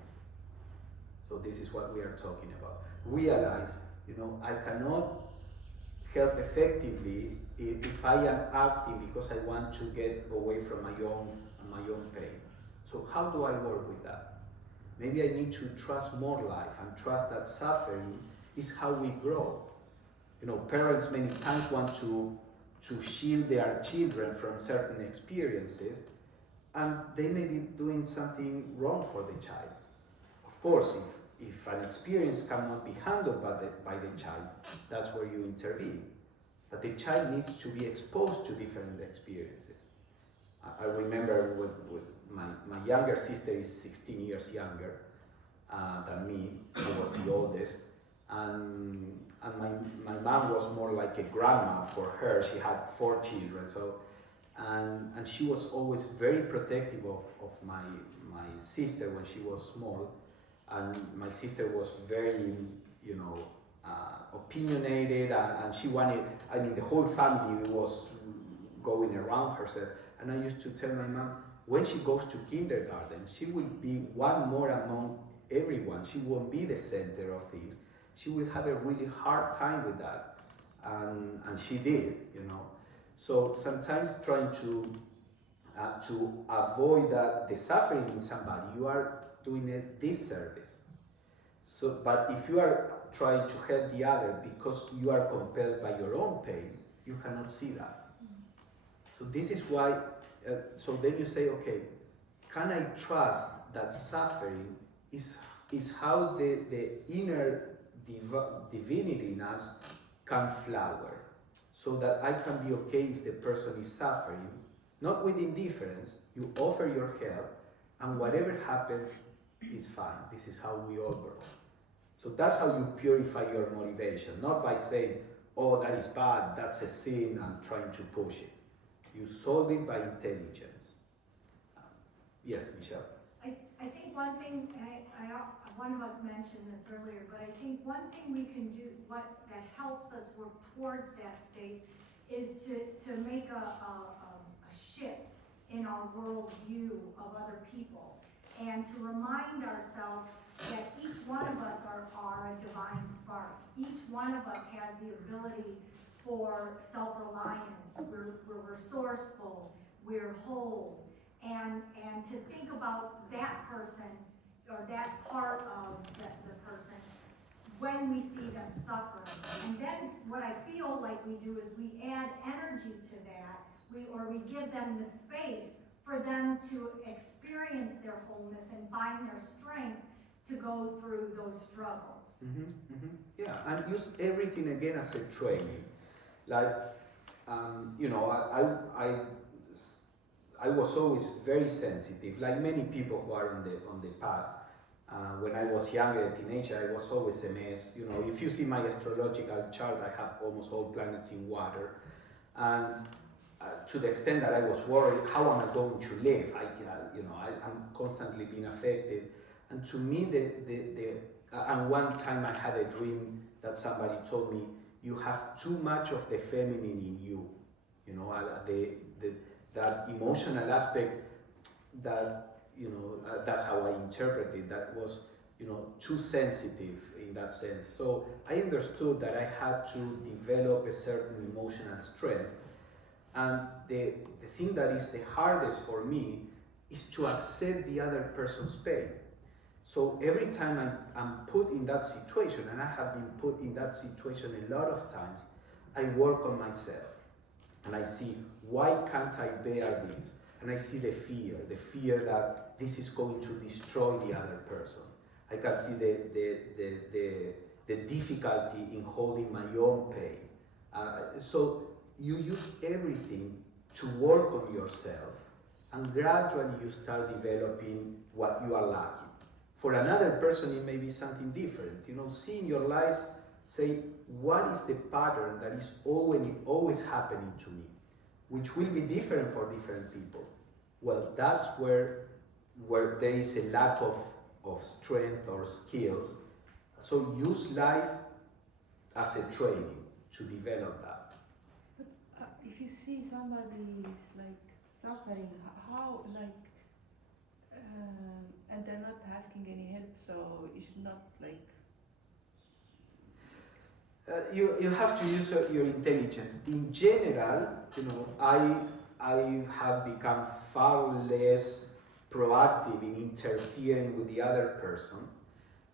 So this is what we are talking about. Realize, I cannot help effectively if I am acting because I want to get away from my own pain. So how do I work with that? Maybe I need to trust more life and trust that suffering is how we grow. Parents many times want to shield their children from certain experiences, and they may be doing something wrong for the child. Of course, if an experience cannot be handled by the child, that's where you intervene. But the child needs to be exposed to different experiences. I remember with my younger sister is 16 years younger than me. I was the oldest. And my mom was more like a grandma for her. She had 4 children, and she was always very protective of my sister when she was small. And my sister was very, opinionated, and she wanted, the whole family was going around herself. And I used to tell my mom, when she goes to kindergarten, she will be one more among everyone. She won't be the center of things. She will have a really hard time with that. And she did, So sometimes trying to avoid the suffering in somebody, you are doing a disservice. So, but if you are trying to help the other because you are compelled by your own pain, you cannot see that. So this is why, so then you say, okay, can I trust that suffering is how the inner divinity in us can flower, so that I can be okay if the person is suffering, not with indifference. You offer your help, and whatever happens is fine. This is how we all grow. So that's how you purify your motivation, not by saying, oh, that is bad, that's a sin, and trying to push it. You solve it by intelligence. Yes, Michelle? I think one thing, one of us mentioned this earlier, but I think one thing we can do, that helps us work towards that state, is to make a shift in our worldview of other people, and to remind ourselves that each one of us are a divine spark. Each one of us has the ability for self-reliance. We're resourceful, we're whole, and to think about that person, or that part of the person, when we see them suffering. And then what I feel like we do is we add energy to that, we give them the space for them to experience their wholeness and find their strength to go through those struggles. Yeah, and use everything again as a training. Like, I was always very sensitive, like many people who are on the path. When I was younger, a teenager, I was always a mess. If you see my astrological chart, I have almost all planets in water, and to the extent that I was worried, how am I going to live? I'm constantly being affected. And to me, and one time I had a dream that somebody told me, you have too much of the feminine in you. That emotional aspect, that, that's how I interpreted, that was, too sensitive in that sense. So I understood that I had to develop a certain emotional strength. And the thing that is the hardest for me is to accept the other person's pain. So every time I'm put in that situation, and I have been put in that situation a lot of times, I work on myself. And I see, why can't I bear this? And I see the fear that this is going to destroy the other person. I can see the difficulty in holding my own pain. So you use everything to work on yourself, and gradually you start developing what you are lacking. For another person, it may be something different. See in your lives, say, what is the pattern that is always happening to me, which will be different for different people. Well, that's where where there is a lack of strength or skills. So use life as a training to develop that. If you see somebody is like suffering, how like, and they're not asking any help, so you should not like. You have to use your intelligence. In general, I have become far less proactive in interfering with the other person.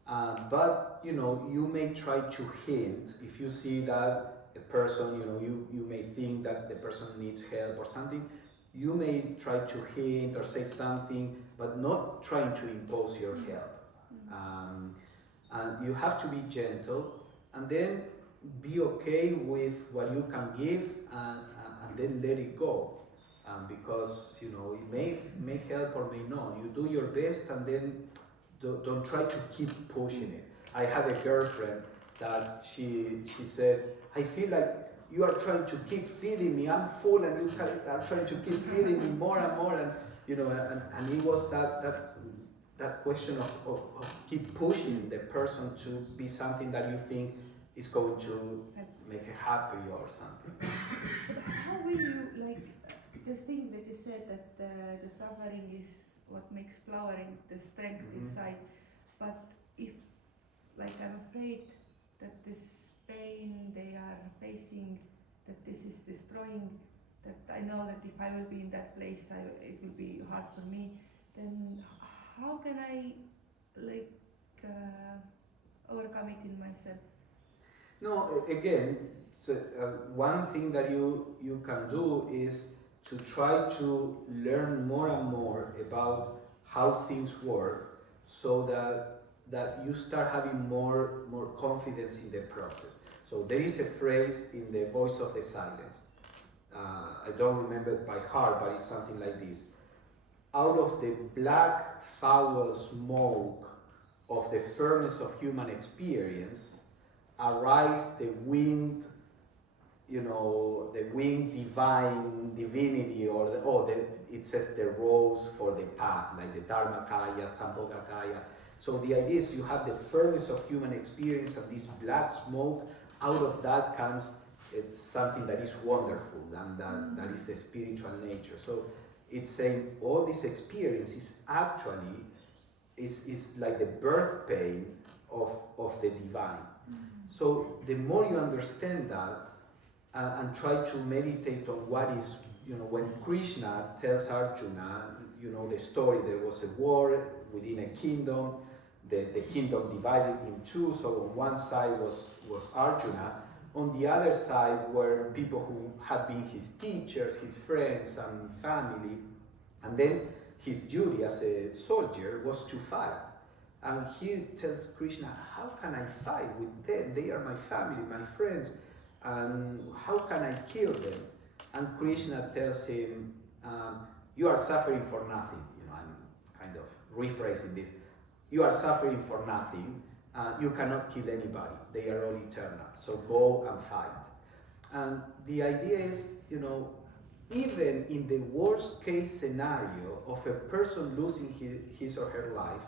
But you may try to hint if you see that a person, you may think that the person needs help or something. You may try to hint or say something, but not trying to impose your help. And you have to be gentle, and then be okay with what you can give, and then let it go. Because it may help or may not. You do your best, and then don't try to keep pushing it. I had a girlfriend that she said, I feel like you are trying to keep feeding me. I'm full, and you are trying to keep feeding me more and more. And and it was that question of keep pushing the person to be something that you think is going to make her happy or something. But how will you like the thing that you said that the suffering is what makes flowering, the strength inside. But if, like, I'm afraid that this pain they are facing, that this is destroying, that I know that if I will be in that place, it will be hard for me, then how can I, like, overcome it in myself? No, again, so, one thing that you can do is to try to learn more and more about how things work, so that you start having more confidence in the process. So there is a phrase in the Voice of the Silence. I don't remember it by heart, but it's something like this. Out of the black, foul smoke of the furnace of human experience arise the winged, the winged divinity, or it says the rose for the path, like the Dharmakaya, Sambhogakaya. So the idea is you have the furnace of human experience and this black smoke. Out of that comes something that is wonderful, and that is the spiritual nature. So it's saying all this experience is actually is like the birth pain of the divine. So the more you understand that, and try to meditate on what is, when Krishna tells Arjuna, the story, there was a war within a kingdom, the kingdom divided in two, so on one side was Arjuna, on the other side were people who had been his teachers, his friends and family, and then his duty as a soldier was to fight. And he tells Krishna, how can I fight with them? They are my family, my friends, and how can I kill them? And Krishna tells him, you are suffering for nothing. I'm kind of rephrasing this. You are suffering for nothing. You cannot kill anybody. They are all eternal. So go and fight. And the idea is, even in the worst case scenario of a person losing his or her life,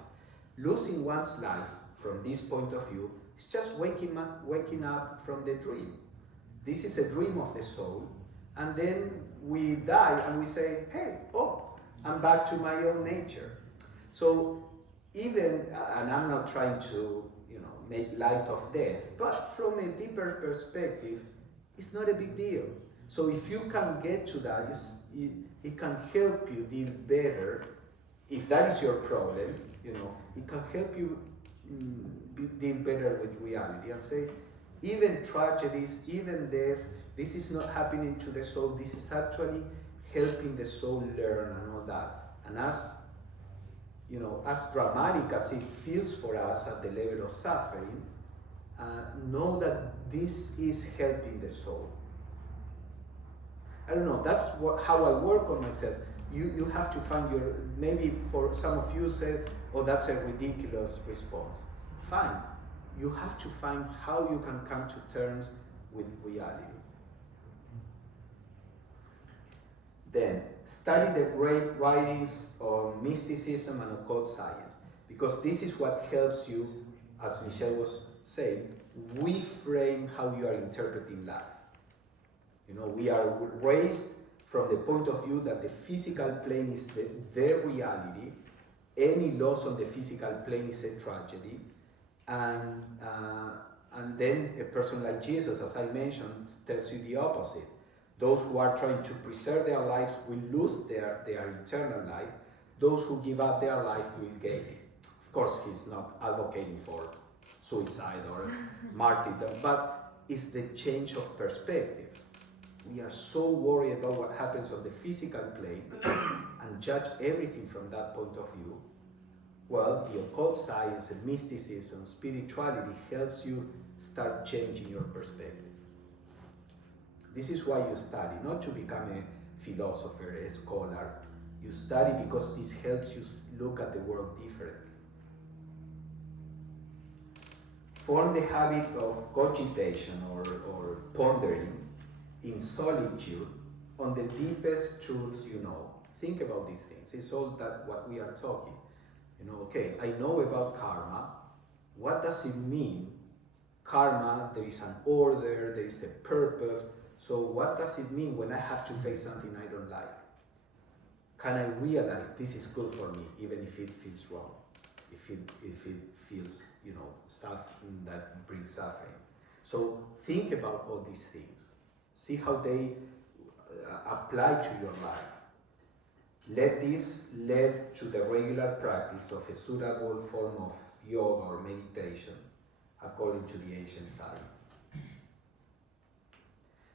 losing one's life from this point of view is just waking up from the dream. This is a dream of the soul, and then we die and we say, hey, I'm back to my own nature. So even, and I'm not trying to make light of death, but from a deeper perspective, it's not a big deal. So if you can get to that, it can help you deal better. If that is your problem, it can help you deal better with reality and say, even tragedies, even death, this is not happening to the soul, this is actually helping the soul learn and all that. And as dramatic as it feels for us at the level of suffering, know that this is helping the soul. I don't know, that's how I work on myself. You have to find maybe for some of you say, that's a ridiculous response. Fine. You have to find how you can come to terms with reality. Then, study the great writings on mysticism and occult science, because this is what helps you, as Michelle was saying, reframe how you are interpreting life. You know, we are raised from the point of view that the physical plane is the reality. Any loss on the physical plane is a tragedy. And then a person like Jesus, as I mentioned, tells you the opposite. Those who are trying to preserve their lives will lose their eternal life. Those who give up their life will gain it. Of course, he's not advocating for suicide or martyrdom, but it's the change of perspective. We are so worried about what happens on the physical plane and judge everything from that point of view. Well, the occult science and mysticism, spirituality helps you start changing your perspective. This is why you study, not to become a philosopher, a scholar. You study because this helps you look at the world differently. Form the habit of cogitation or pondering in solitude on the deepest truths you know. Think about these things. It's all that what we are talking. You know, okay, I know about karma. What does it mean? Karma, there is an order, there is a purpose. So what does it mean when I have to face something I don't like? Can I realize this is good for me, even if it feels wrong? If it feels, you know, something that brings suffering. So think about all these things. See how they apply to your life. Let this lead to the regular practice of a suitable form of yoga or meditation, according to the ancient science.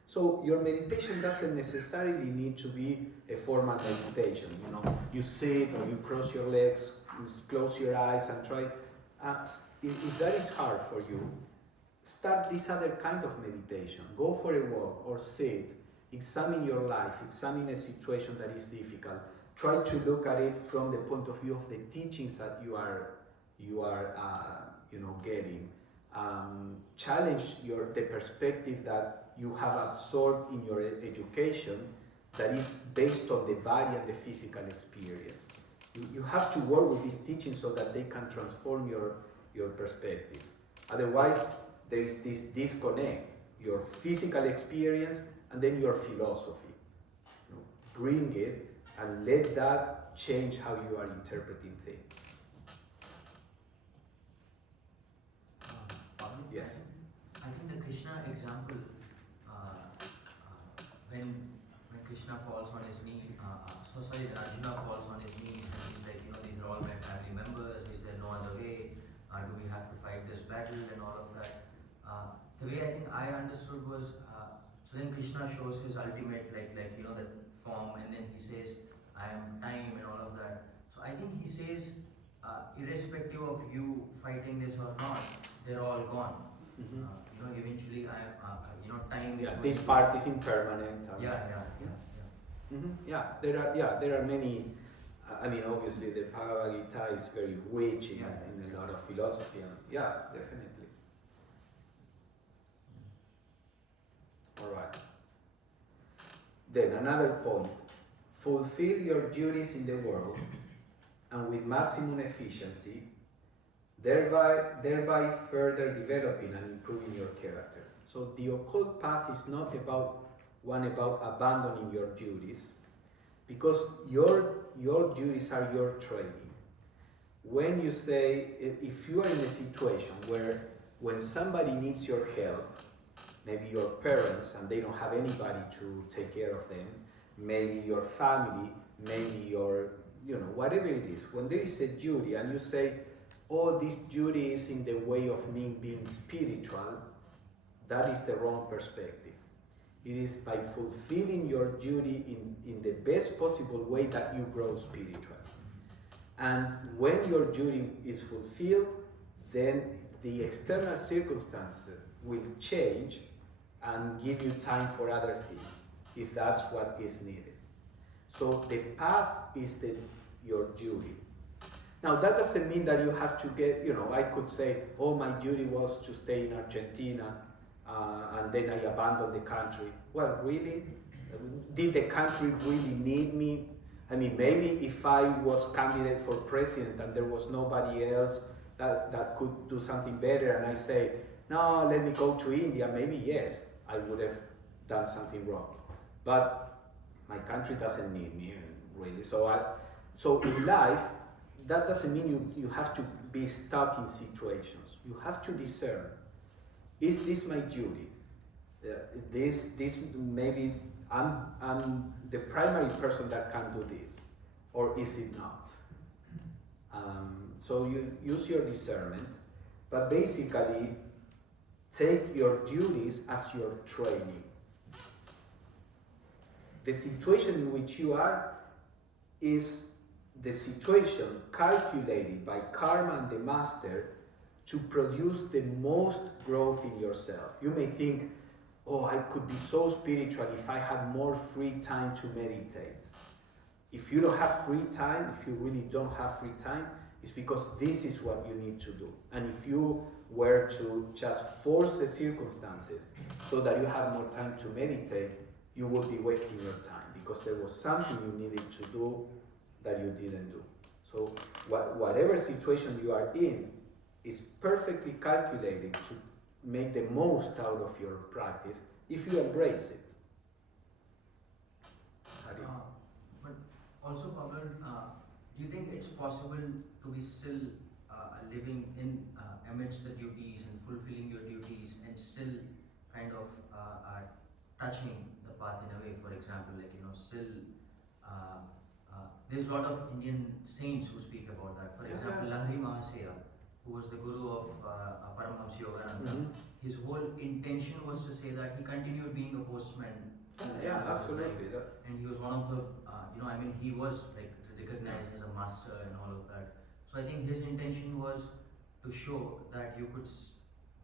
So your meditation doesn't necessarily need to be a formal meditation. You know, you sit or you cross your legs, you close your eyes and try. If that is hard for you, start this other kind of meditation. Go for a walk or sit. Examine your life. Examine a situation that is difficult. Try to look at it from the point of view of the teachings that you are getting. Challenge the perspective that you have absorbed in your education that is based on the body and the physical experience. You have to work with these teachings so that they can transform your perspective. Otherwise, there is this disconnect, your physical experience and then your philosophy. You know, bring it and let that change how you are interpreting things. Pablo? Yes. I think the Krishna example, when Krishna falls on his knee, when Arjuna falls on his knees and he's like, you know, these are all my family members, is there no other way? Do we have to fight this battle and all of that? The way I think I understood was, so then Krishna shows his ultimate, like you know, that form, and then he says, I am time and all of that. So I think he says, irrespective of you fighting this or not, they're all gone. Mm-hmm. You know, eventually, time is. Yeah, this part is impermanent. Yeah. Mm-hmm. There are many. I mean, obviously, the Bhagavad Gita is very rich in a lot of philosophy. And definitely. All right. Then another point: fulfill your duties in the world, and with maximum efficiency, thereby further developing and improving your character. So the occult path is not about abandoning your duties, because your duties are your training. When you say, if you are in a situation where when somebody needs your help, maybe your parents and they don't have anybody to take care of them, maybe your family, maybe your, whatever it is, when there is a duty and you say, oh, this duty is in the way of me being spiritual, that is the wrong perspective. It is by fulfilling your duty in the best possible way that you grow spiritually. And when your duty is fulfilled, then the external circumstances will change and give you time for other things, if that's what is needed. So the path is your duty. Now that doesn't mean that you have to get, I could say, oh, my duty was to stay in Argentina, and then I abandoned the country. Well, really, Did the country really need me? I mean, maybe if I was candidate for president and there was nobody else that could do something better, and I say, no, let me go to India, maybe yes, I would have done something wrong. But my country doesn't need me, really. So in life, that doesn't mean you have to be stuck in situations. You have to discern, is this my duty? This maybe I'm the primary person that can do this, or is it not? So you use your discernment, but basically take your duties as your training. The situation in which you are is the situation calculated by karma and the master to produce the most growth in yourself. You may think, oh, I could be so spiritual if I had more free time to meditate. If you don't have free time, if you really don't have free time, it's because this is what you need to do. And if you were to just force the circumstances so that you have more time to meditate, you would be wasting your time because there was something you needed to do that you didn't do. So whatever situation you are in is perfectly calculated to make the most out of your practice if you embrace it. But also, Pablo, do you think it's possible to be still living in amidst the duties and fulfilling your duties and still kind of touching the path in a way? For example, like, still there's a lot of Indian saints who speak about that. For example, Lahiri Mahasaya, who was the guru of Paramahamsa Yogananda, his whole intention was to say that he continued being a postman. Yeah, absolutely. And he was one of the, he was like recognized as a master and all of that. So I think his intention was to show that you could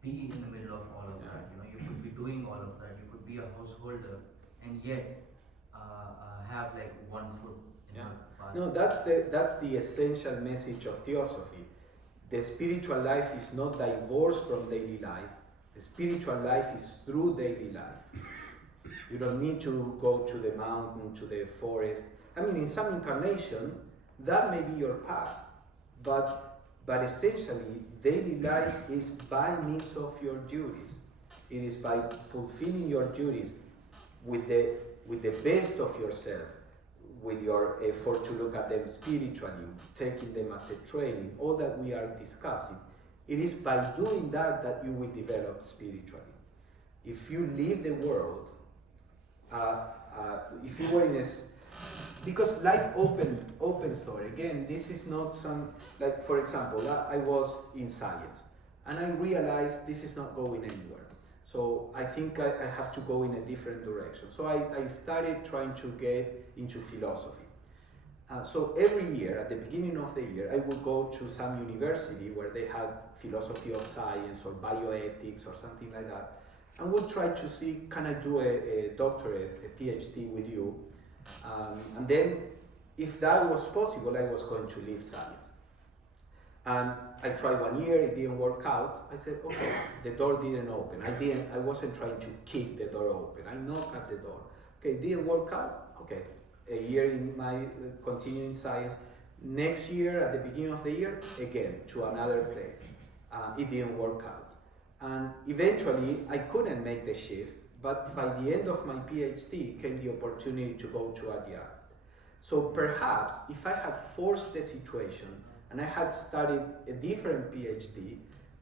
be in the middle of all of that. You could be doing all of that. You could be a householder and yet have like one foot in the path. No, that's the essential message of Theosophy. The spiritual life is not divorced from daily life. The spiritual life is through daily life. You don't need to go to the mountain, to the forest. I mean, in some incarnation, that may be your path. But essentially, daily life is by means of your duties. It is by fulfilling your duties with the best of yourself, with your effort to look at them spiritually, taking them as a training, all that we are discussing. It is by doing that you will develop spiritually. If you leave the world, if you were in a... Because life open story. Again, this is not some... Like, for example, I was in science, and I realized this is not going anywhere. So I think I have to go in a different direction. So I started trying to get into philosophy. So every year, at the beginning of the year, I would go to some university where they had philosophy of science or bioethics or something like that, and would try to see, can I do a doctorate, a PhD with you? And then, if that was possible, I was going to leave science. And I tried 1 year, it didn't work out. I said, okay, the door didn't open. I wasn't trying to kick the door open. I knocked at the door. Okay, it didn't work out. Okay, a year in my continuing science. Next year, at the beginning of the year, again, to another place. It didn't work out. And eventually, I couldn't make the shift, but by the end of my PhD came the opportunity to go to Adyar. So perhaps, if I had forced the situation, and I had studied a different PhD,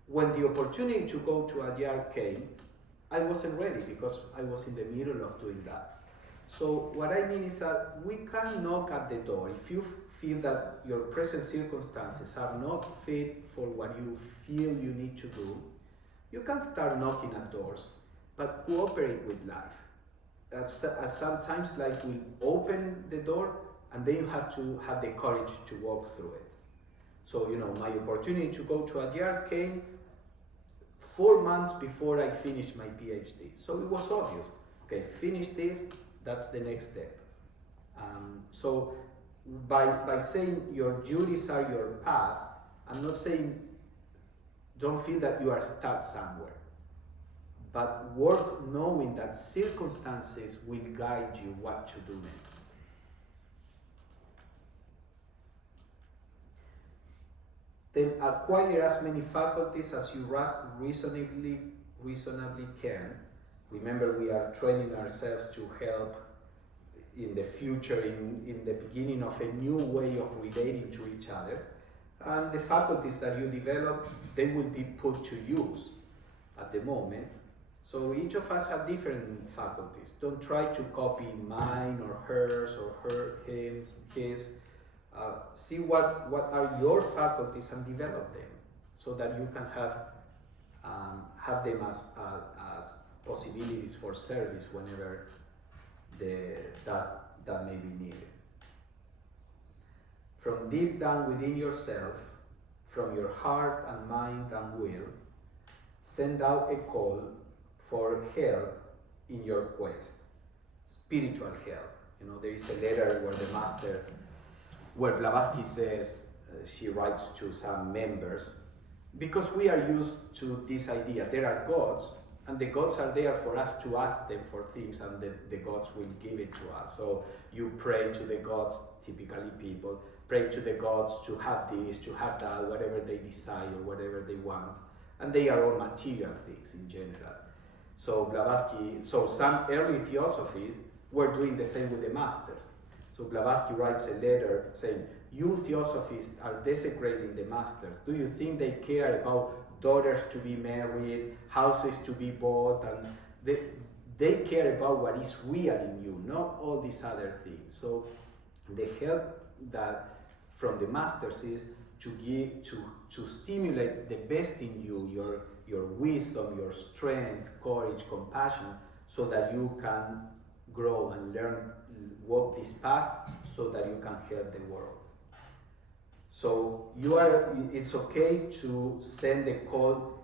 when the opportunity to go to Adyar came, I wasn't ready because I was in the middle of doing that. So what I mean is that we can knock at the door. If you feel that your present circumstances are not fit for what you feel you need to do, you can start knocking at doors, but cooperate with life. At sometimes life will open the door, and then you have to have the courage to walk through it. So, my opportunity to go to Adyar came 4 months before I finished my PhD. So it was obvious. Okay, finish this, that's the next step. So by saying your duties are your path, I'm not saying don't feel that you are stuck somewhere. but work knowing that circumstances will guide you what to do next. Then acquire as many faculties as you reasonably can. Remember, we are training ourselves to help in the future, in the beginning of a new way of relating to each other. And the faculties that you develop, they will be put to use at the moment. So each of us have different faculties. Don't try to copy mine or hers or his. See what are your faculties and develop them, so that you can have them as possibilities for service whenever that may be needed. From deep down within yourself, from your heart and mind and will, send out a call for help in your quest. Spiritual help. There is a letter where the master, where Blavatsky says, she writes to some members, because we are used to this idea, there are gods, and the gods are there for us to ask them for things, and the gods will give it to us. So you pray to the gods, typically people, pray to the gods to have this, to have that, whatever they desire, whatever they want, and they are all material things in general. So Blavatsky, some early Theosophists were doing the same with the masters. So Blavatsky writes a letter saying, you Theosophists are desecrating the masters. Do you think they care about daughters to be married, houses to be bought? And they care about what is real in you, not all these other things. So the help that from the masters is to stimulate the best in you, your wisdom, your strength, courage, compassion, so that you can grow and learn, walk this path, so that you can help the world. So it's okay to send a call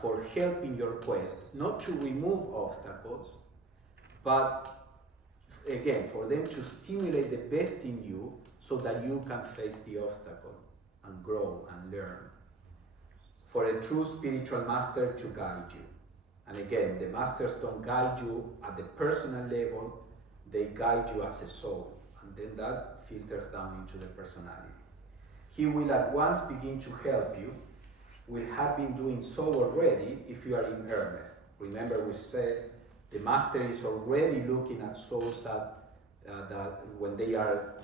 for help in your quest, not to remove obstacles, but again, for them to stimulate the best in you, so that you can face the obstacle and grow and learn. For a true spiritual master to guide you. And again, the masters don't guide you at the personal level, they guide you as a soul. And then that filters down into the personality. He will at once begin to help you, will have been doing so already if you are in earnest. Remember, we said the master is already looking at souls that when they are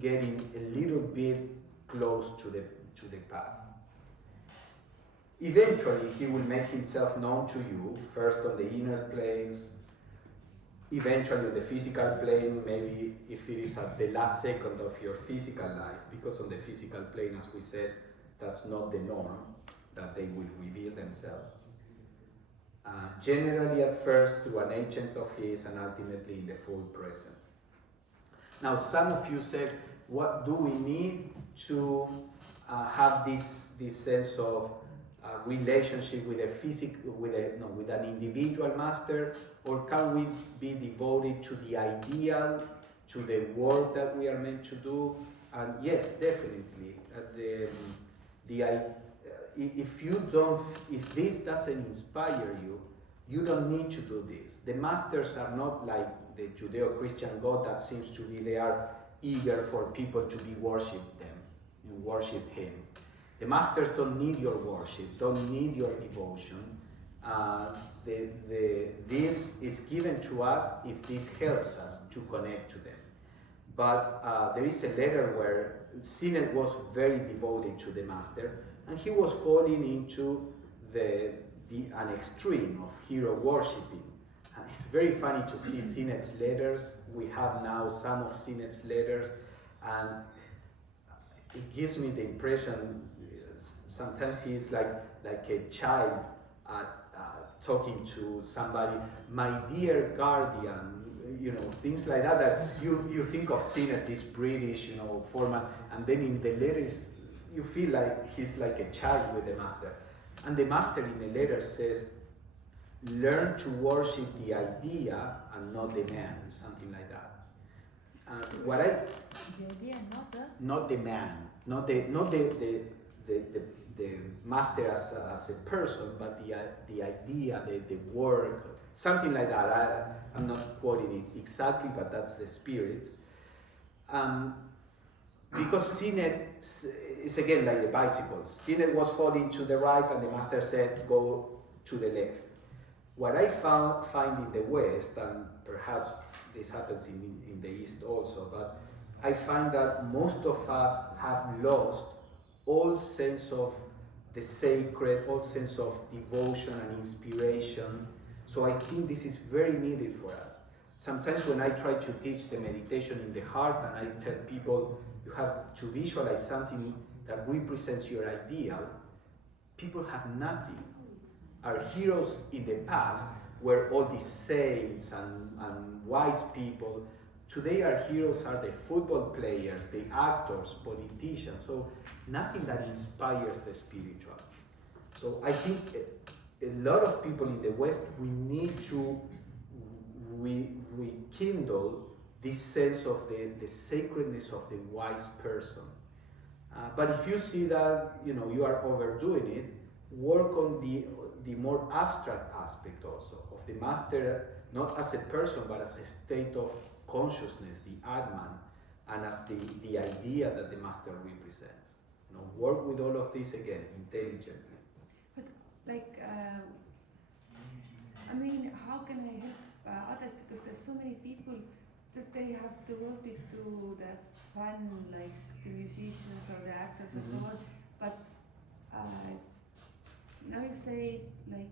getting a little bit close to the path. Eventually, he will make himself known to you, first on the inner planes, eventually on the physical plane, maybe if it is at the last second of your physical life, because on the physical plane, as we said, that's not the norm, that they will reveal themselves. Generally at first through an agent of his, and ultimately in the full presence. Now some of you said, what do we need to have this sense of relationship with with an individual master, or can we be devoted to the ideal, to the work that we are meant to do? And yes, definitely. If this doesn't inspire you, you don't need to do this. The masters are not like the Judeo-Christian God that seems to be there eager for people to be worship them and worship him. The masters don't need your worship, don't need your devotion. This is given to us if this helps us to connect to them. But there is a letter where Sinet was very devoted to the master, and he was falling into an extreme of hero worshipping. And it's very funny to see Sinet's letters. We have now some of Sinet's letters, and it gives me the impression sometimes he is like a child talking to somebody, my dear guardian, things like that, that you think of Sinet, this British, format, and then in the letters, you feel like he's like a child with the master. And the master in the letter says, learn to worship the idea and not the man, something like that. The idea, not the man, not the the master as a person, but the idea, the work, something like that. I'm not quoting it exactly, but that's the spirit. Because Sinet is again like the bicycle. Sinet was falling to the right, and the master said, go to the left. What I find in the West, and perhaps this happens in the East also, but I find that most of us have lost all sense of the sacred, all sense of devotion and inspiration. So I think this is very needed for us. Sometimes when I try to teach the meditation in the heart, and I tell people you have to visualize something that represents your ideal, people have nothing. Our heroes in the past were all these saints and wise people. Today our heroes are the football players, the actors, politicians, so nothing that inspires the spiritual. So I think a lot of people in the West, we need to rekindle this sense of the sacredness of the wise person. But if you see that you are overdoing it, work on the more abstract aspect also of the master, not as a person but as a state of consciousness, the Atman, and as the idea that the master represents. Work with all of this again intelligently. But like, I mean, how can I help others? Because there's so many people that they have devoted to the fun, like the musicians or the actors or so on. But now you say, like,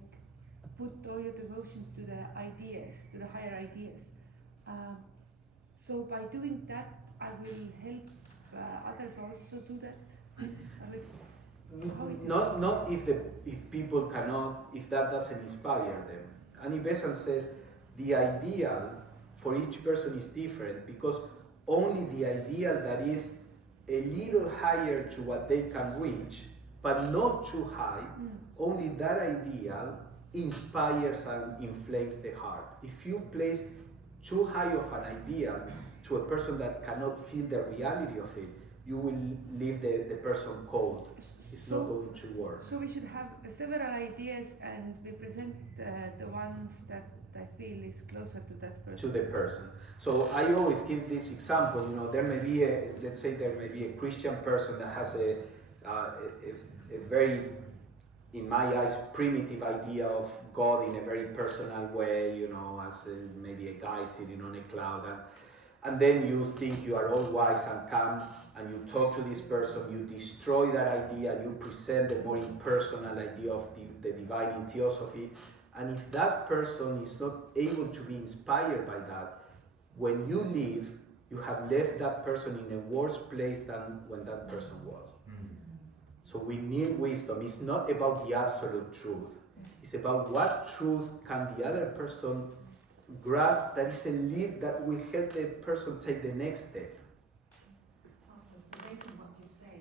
put all your devotion to the ideas, to the higher ideas. So by doing that, I will help others also do that. Not if people cannot, if that doesn't inspire them. Annie Besant says the ideal for each person is different, because only the ideal that is a little higher to what they can reach, but not too high, only that ideal inspires and inflames the heart. If you place too high of an ideal to a person that cannot feel the reality of it, you will leave the person cold. It's not going to work. So we should have several ideas and we present the ones that I feel is closer to that person. To the person. So I always give this example. There may be let's say there may be a Christian person that has a very, in my eyes, primitive idea of God in a very personal way, as maybe a guy sitting on a cloud, and then you think you are all wise and calm, and you talk to this person, you destroy that idea, you present the more impersonal idea of the divine in Theosophy, and if that person is not able to be inspired by that, when you leave, you have left that person in a worse place than when that person was. So we need wisdom. It's not about the absolute truth. It's about what truth can the other person grasp that is a leap that will help the person take the next step. So based on what you say,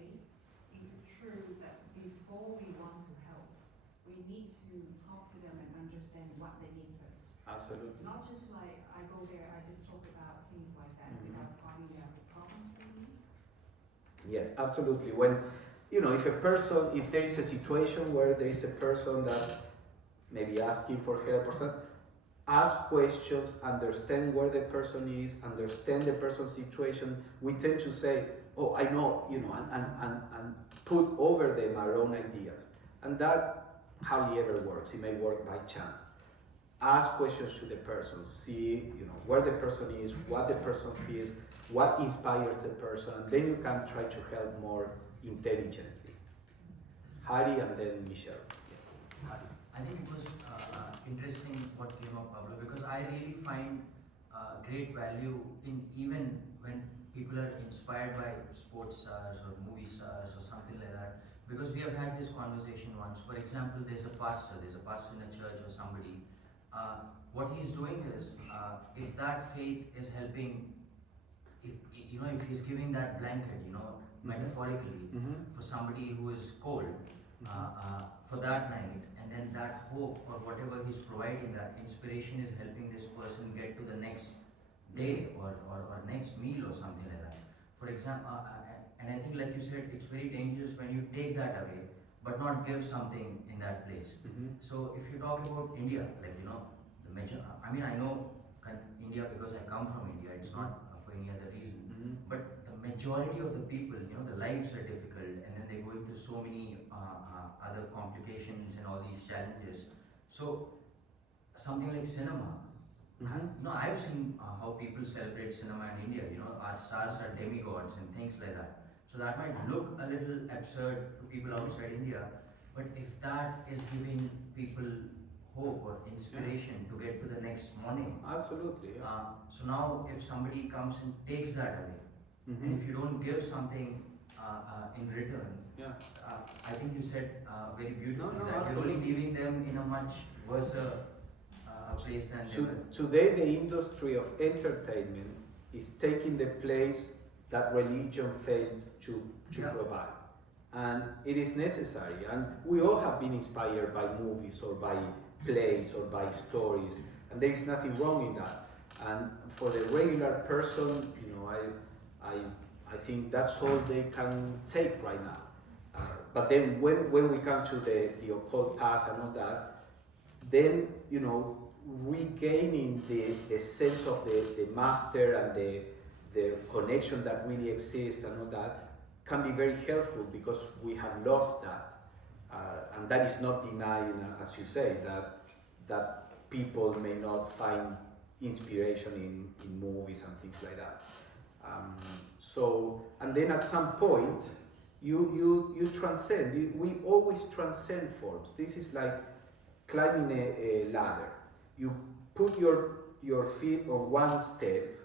is it true that before we want to help, we need to talk to them and understand what they need first? Absolutely. Not just like, I go there, I just talk about things like that without finding out the problems they need? Yes, absolutely. When, if there is a situation where there is a person that maybe asking for help or something, ask questions, understand where the person is, understand the person's situation. We tend to say, oh, I know, and put over them our own ideas. And that hardly ever works. It may work by chance. Ask questions to the person, see, where the person is, what the person feels, what inspires the person, and then you can try to help more intelligently. Hari and then Michelle. Yeah. Hari. I think it was interesting what came up, Pablo, because I really find great value in even when people are inspired by sports stars or movie stars or something like that, because we have had this conversation once. For example, there's a pastor in a church or somebody. What he's doing is, if that faith is helping, if he's giving that blanket, metaphorically, for somebody who is cold, for that night, and then that hope or whatever he's providing, that inspiration is helping this person get to the next day or next meal or something like that. For example, And I think, like you said, it's very dangerous when you take that away, but not give something in that place. So if you talk about India, like, you know, the major, I mean, I know India because I come from India, it's not for any other reason. But the majority of the people, you know, the lives are difficult, and then they're going through so many other complications and all these challenges. So something like cinema, you know, I've seen how people celebrate cinema in India. You know, our stars are demigods and things like that. So that might look a little absurd to people outside India, but if that is giving people hope or inspiration to get to the next morning. Absolutely. Yeah. So now if somebody comes and takes that away, and if you don't give something in return, I think you said very beautifully that you're only leaving them in a much worse place than they were. Today the industry of entertainment is taking the place that religion failed to provide. And it is necessary, and we all have been inspired by movies or by plays or by stories, and there is nothing wrong in that. And for the regular person, you know, I think that's all they can take right now. But then when we come to the occult path and all that, then, you know, regaining the sense of the master and the connection that really exists and all that can be very helpful, because we have lost that. And that is not denying, as you say, that people may not find inspiration in movies and things like that. And then at some point, you transcend. We always transcend forms. This is like climbing a ladder. You put your feet on one step,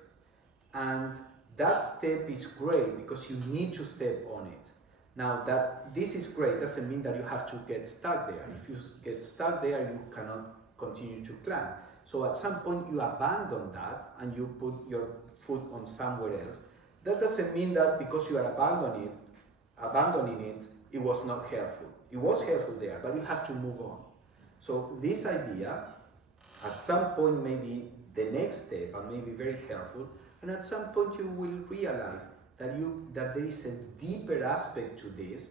and that step is great because you need to step on it. Now that this is great doesn't mean that you have to get stuck there. If you get stuck there, you cannot continue to climb. So at some point you abandon that and you put your foot on somewhere else. That doesn't mean that because you are abandoning it, it was not helpful. It was helpful there, but you have to move on. So this idea, at some point, maybe the next step, and maybe very helpful, and at some point you will realize that there is a deeper aspect to this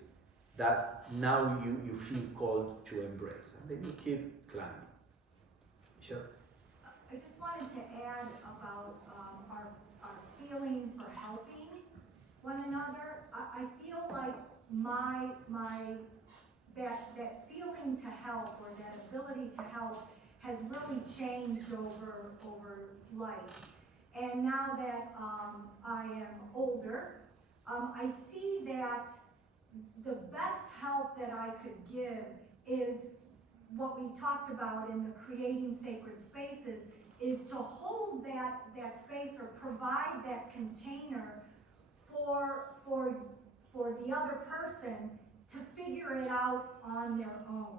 that now you feel called to embrace, and then you keep climbing. Sure. I just wanted to add about our feeling for helping one another. I feel like that feeling to help, or that ability to help, has really changed over life. And now that I am older, I see that the best help that I could give is what we talked about in the creating sacred spaces, is to hold that space, or provide that container for the other person to figure it out on their own.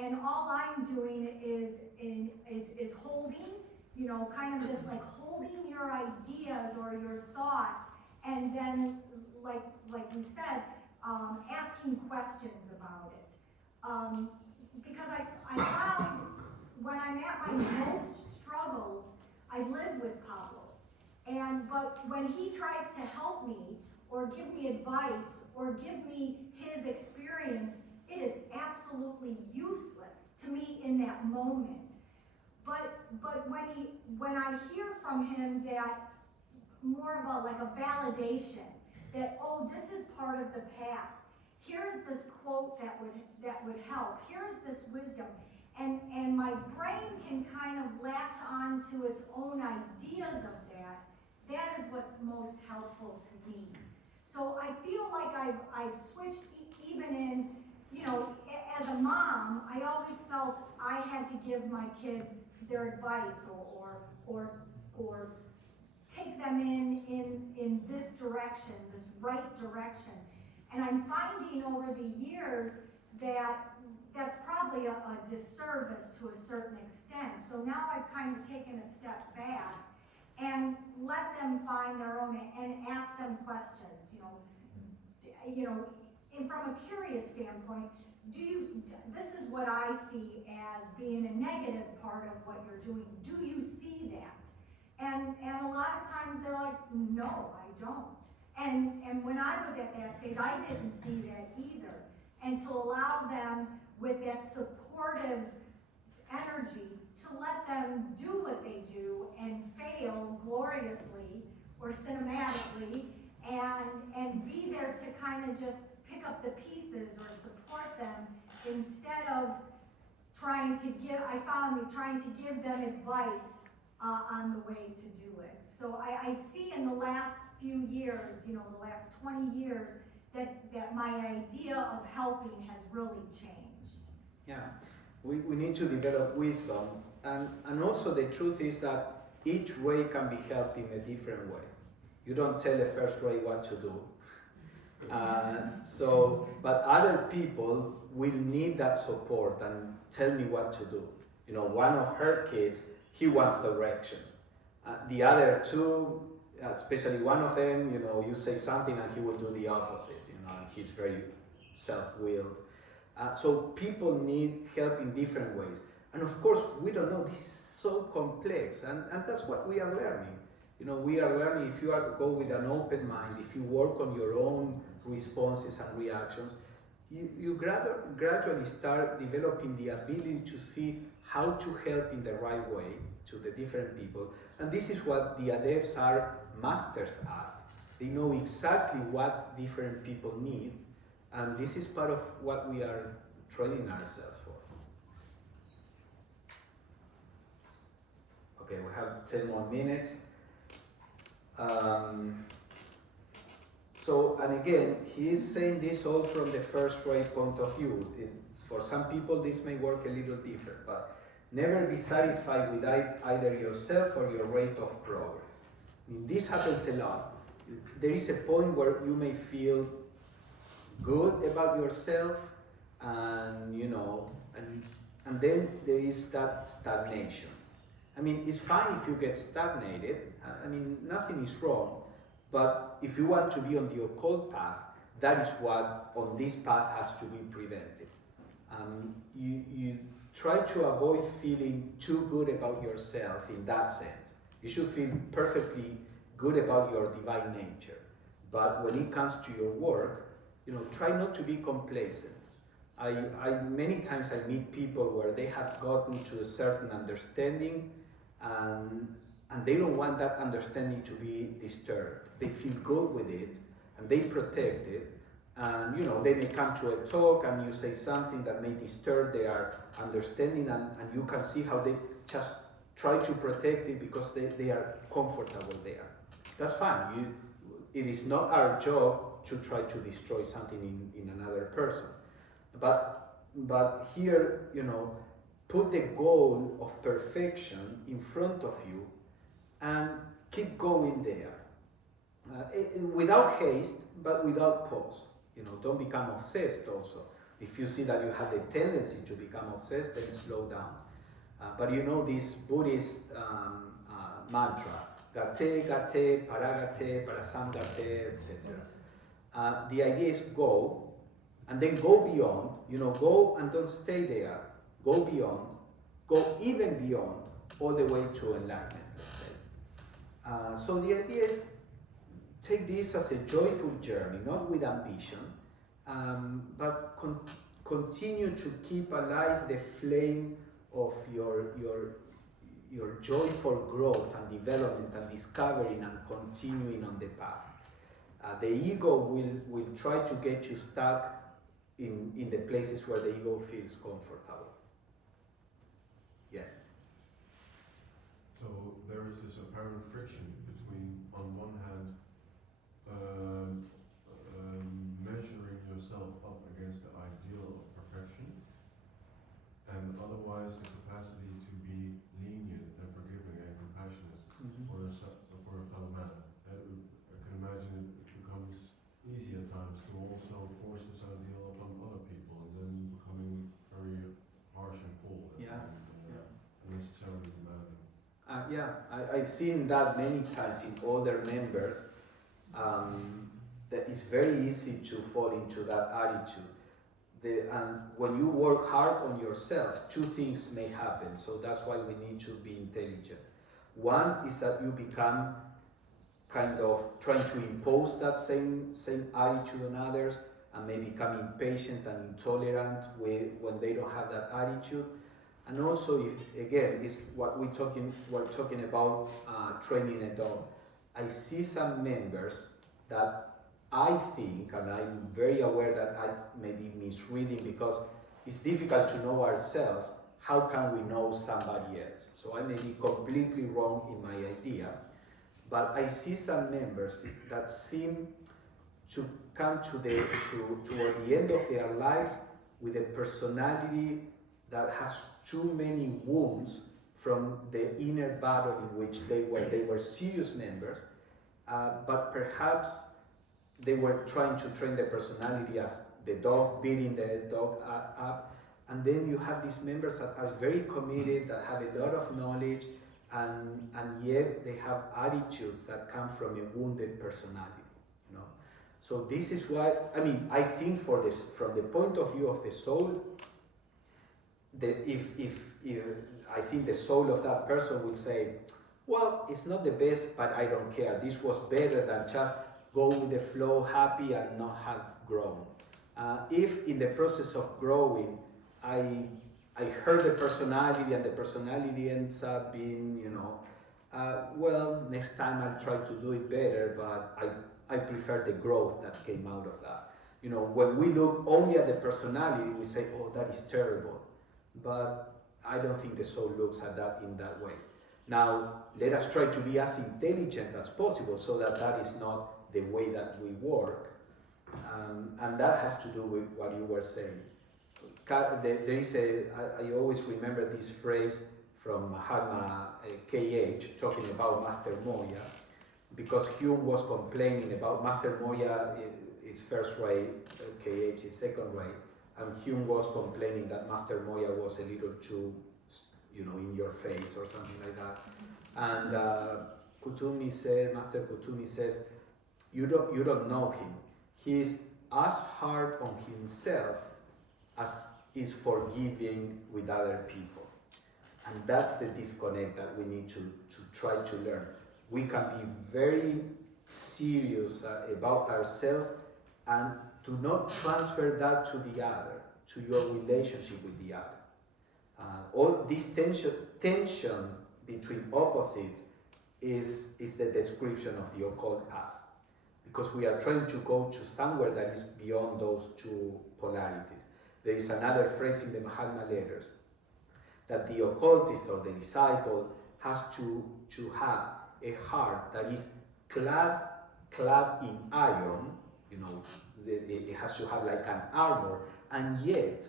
And all I'm doing is holding, you know, kind of just like holding your ideas or your thoughts, and then, like we said, asking questions about it. Because I found when I'm at my most struggles, I live with Pablo. But when he tries to help me, or give me advice, or give me his experience, it is absolutely useless to me in that moment. But when I hear from him that more about like a validation, that, oh, this is part of the path. Here is this quote that would help. Here is this wisdom. And my brain can kind of latch on to its own ideas of that. That is what's most helpful to me. So I feel like I've switched even in, you know, as a mom, I always felt I had to give my kids their advice, or take them in this direction, this right direction. And I'm finding over the years that that's probably a disservice to a certain extent. So now I've kind of taken a step back and let them find their own, and ask them questions, and from a curious standpoint, this is what I see as being a negative part of what you're doing. Do you see that? And a lot of times they're like, no, I don't. And when I was at that stage, I didn't see that either. And to allow them with that supportive energy to let them do what they do and fail gloriously or cinematically and be there to kind of just pick up the pieces or support them instead of trying to give them advice on the way to do it. So I see in the last few years, the last 20 years, that my idea of helping has really changed. Yeah, we need to develop wisdom, and also the truth is that each way can be helped in a different way. You don't tell a first ray what to do. But other people will need that support and tell me what to do. One of her kids, he wants directions. The other two, especially one of them, you say something and he will do the opposite. And he's very self-willed. So people need help in different ways. And of course, we don't know, this is so complex, and that's what we are learning. We are learning, if you go with an open mind, if you work on your own responses and reactions, you gradually start developing the ability to see how to help in the right way to the different people. And this is what the adepts are masters at. They know exactly what different people need, and this is part of what we are training ourselves for. Okay, we have 10 more minutes. And again, he is saying this all from the first ray point of view. For some people this may work a little different, but never be satisfied with either yourself or your rate of progress. This happens a lot. There is a point where you may feel good about yourself, and then there is that stagnation. It's fine if you get stagnated. Nothing is wrong. But if you want to be on the occult path, that is what on this path has to be prevented. You try to avoid feeling too good about yourself in that sense. You should feel perfectly good about your divine nature. But when it comes to your work, try not to be complacent. Many times I meet people where they have gotten to a certain understanding, and they don't want that understanding to be disturbed. They feel good with it, and they protect it. And they may come to a talk and you say something that may disturb their understanding, and you can see how they just try to protect it because they are comfortable there. That's fine. It is not our job to try to destroy something in another person. But here, put the goal of perfection in front of you and keep going there. Without haste, but without pause. Don't become obsessed also. If you see that you have the tendency to become obsessed, then slow down. But this Buddhist mantra, gate, gate, paragate, parasamgate, etc. The idea is go, and then go beyond. Go and don't stay there. Go beyond. Go even beyond, all the way to enlightenment, let's say. So the idea is, take this as a joyful journey, not with ambition, but continue to keep alive the flame of your joyful growth and development and discovering and continuing on the path. The ego will try to get you stuck in the places where the ego feels comfortable. Yes? So there is this apparent friction between, on one hand, measuring yourself up against the ideal of perfection, and otherwise the capacity to be lenient and forgiving and compassionate for a fellow man. I can imagine it becomes easy at times to also force this ideal upon other people, and then becoming very harsh and cold. Unnecessarily demanding. I've seen that many times in older members. That it's very easy to fall into that attitude. And when you work hard on yourself, two things may happen. So that's why we need to be intelligent. One is that you become kind of trying to impose that same attitude on others, and maybe become impatient and intolerant when they don't have that attitude. And also, again, is what we're talking about training a dog. I see some members that I think, and I'm very aware that I may be misreading, because it's difficult to know ourselves. How can we know somebody else? So I may be completely wrong in my idea, but I see some members that seem to come toward the end of their lives with a personality that has too many wounds from the inner battle in which they were serious members, but perhaps they were trying to train their personality as the dog, beating the dog up, and then you have these members that are very committed, that have a lot of knowledge, and yet they have attitudes that come from a wounded personality. You know? So this is why, I mean, I think from the point of view of the soul, if I think the soul of that person will say, well, it's not the best, but I don't care. This was better than just go with the flow, happy, and not have grown. If in the process of growing, I hurt the personality, and the personality ends up being, well, next time I'll try to do it better, but I prefer the growth that came out of that. You know, when we look only at the personality, we say, oh, that is terrible. But I don't think the soul looks at that in that way. Now, let us try to be as intelligent as possible, so that is not the way that we work. And that has to do with what you were saying. There is I always remember this phrase from Mahatma K.H. talking about Master Moya, because Hume was complaining about Master Moya is first rate, K.H. is second rate, and Hume was complaining that Master Moya was a little too, in your face or something like that. And Master Kutumi says, you don't know him. He is as hard on himself as is forgiving with other people. And that's the disconnect that we need to try to learn. We can be very serious about ourselves, and to not transfer that to the other, to your relationship with the other. All this tension between opposites is the description of the occult path, because we are trying to go to somewhere that is beyond those two polarities. There is another phrase in the Mahatma letters, that the occultist or the disciple has to have a heart that is clad in iron, it has to have like an armor, and yet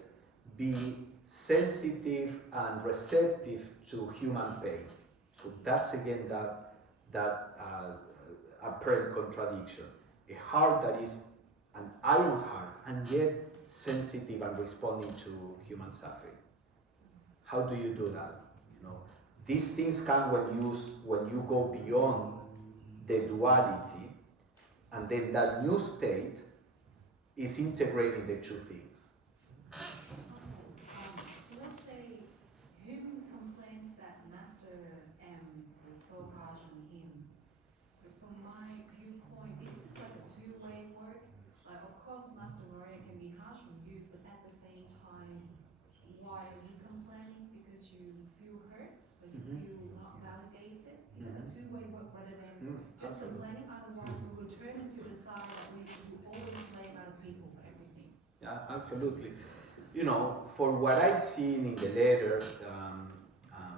be sensitive and receptive to human pain. So that's again that apparent contradiction. A heart that is an iron heart, and yet sensitive and responding to human suffering. How do you do that? These things come when you go beyond the duality, and then that new state is integrating the two things. So let's say Hume complains that Master M was so harsh on him. But from my viewpoint, it's like a two-way work. Like, of course, Master Moria can be harsh on you, but at the same time, why are you complaining? Because you feel hurt, but you feel not validated. Is it a two-way work rather than just complaining? Otherwise, we will turn into the side that we always blame other people for everything. Yeah, absolutely. For what I've seen in the letters,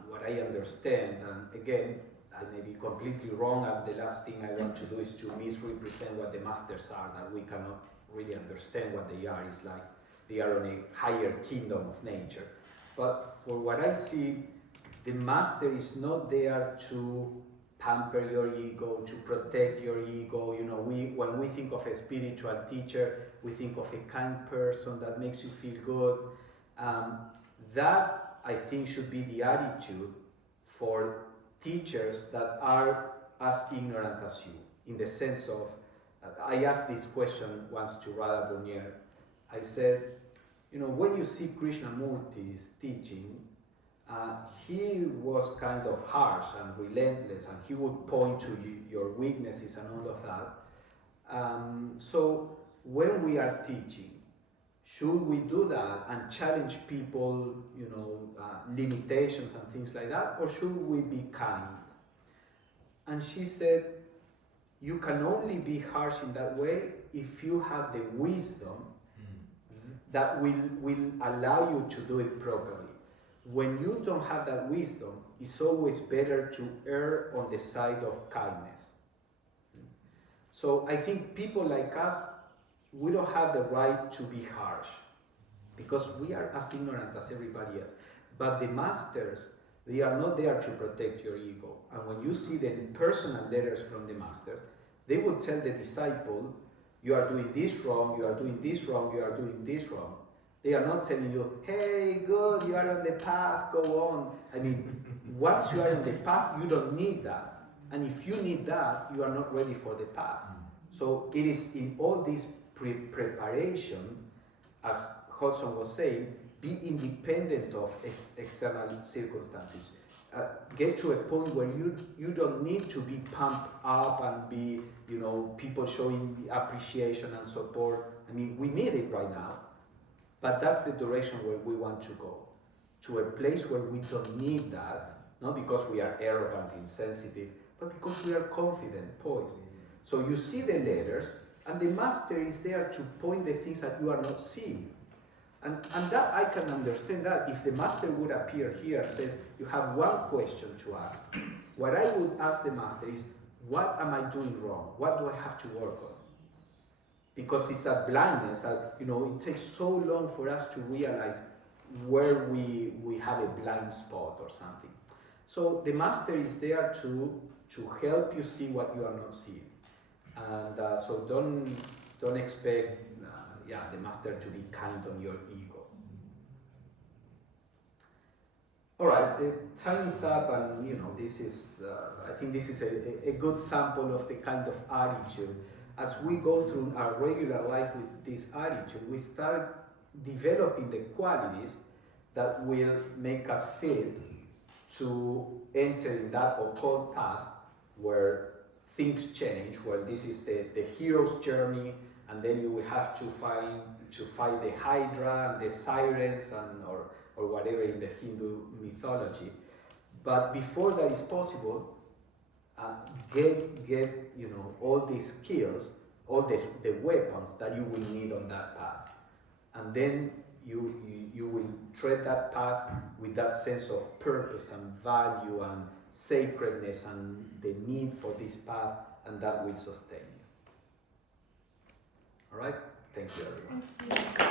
what I understand, and again, I may be completely wrong, and the last thing I want to do is to misrepresent what the masters are, that we cannot really understand what they are. It's like they are on a higher kingdom of nature. But for what I see, the master is not there to pamper your ego, to protect your ego. When we think of a spiritual teacher, we think of a kind person that makes you feel good. That, I think, should be the attitude for teachers that are as ignorant as you, in the sense of, I asked this question once to Radha Brunier. I said, when you see Krishnamurti's teaching, he was kind of harsh and relentless, and he would point to your weaknesses and all of that. So when we are teaching, should we do that and challenge people, limitations and things like that, or should we be kind? And she said, you can only be harsh in that way if you have the wisdom that will allow you to do it properly. When you don't have that wisdom, it's always better to err on the side of kindness. So I think people like us, we don't have the right to be harsh because we are as ignorant as everybody else. But the masters, they are not there to protect your ego. And when you see the personal letters from the masters, they would tell the disciple, you are doing this wrong, you are doing this wrong, you are doing this wrong. They are not telling you, hey, good, you are on the path, go on. I mean, once you are on the path, you don't need that. And if you need that, you are not ready for the path. So it is in all this preparation, as Hudson was saying, be independent of external circumstances. Get to a point where you don't need to be pumped up and be, people showing the appreciation and support. I mean, we need it right now, but that's the direction where we want to go. To a place where we don't need that, not because we are arrogant, insensitive, but because we are confident, poised. So you see the letters, and the master is there to point the things that you are not seeing. And that I can understand that if the master would appear here and says, you have one question to ask, what I would ask the master is, what am I doing wrong? What do I have to work on? Because it's that blindness that, it takes so long for us to realize where we have a blind spot or something. So the master is there to help you see what you are not seeing. And so don't expect the master to be kind on your ego. All right, the time is up, and this is I think this is a good sample of the kind of attitude. As we go through our regular life with this attitude, we start developing the qualities that will make us fit to enter in that occult path where things change, where this is the hero's journey, and then you will have to fight the Hydra and the sirens or whatever in the Hindu mythology. But before that is possible, get all these skills, all the weapons that you will need on that path, and then you will tread that path with that sense of purpose and value and sacredness and the need for this path, and that will sustain you. All right? Thank you, everyone. Thank you.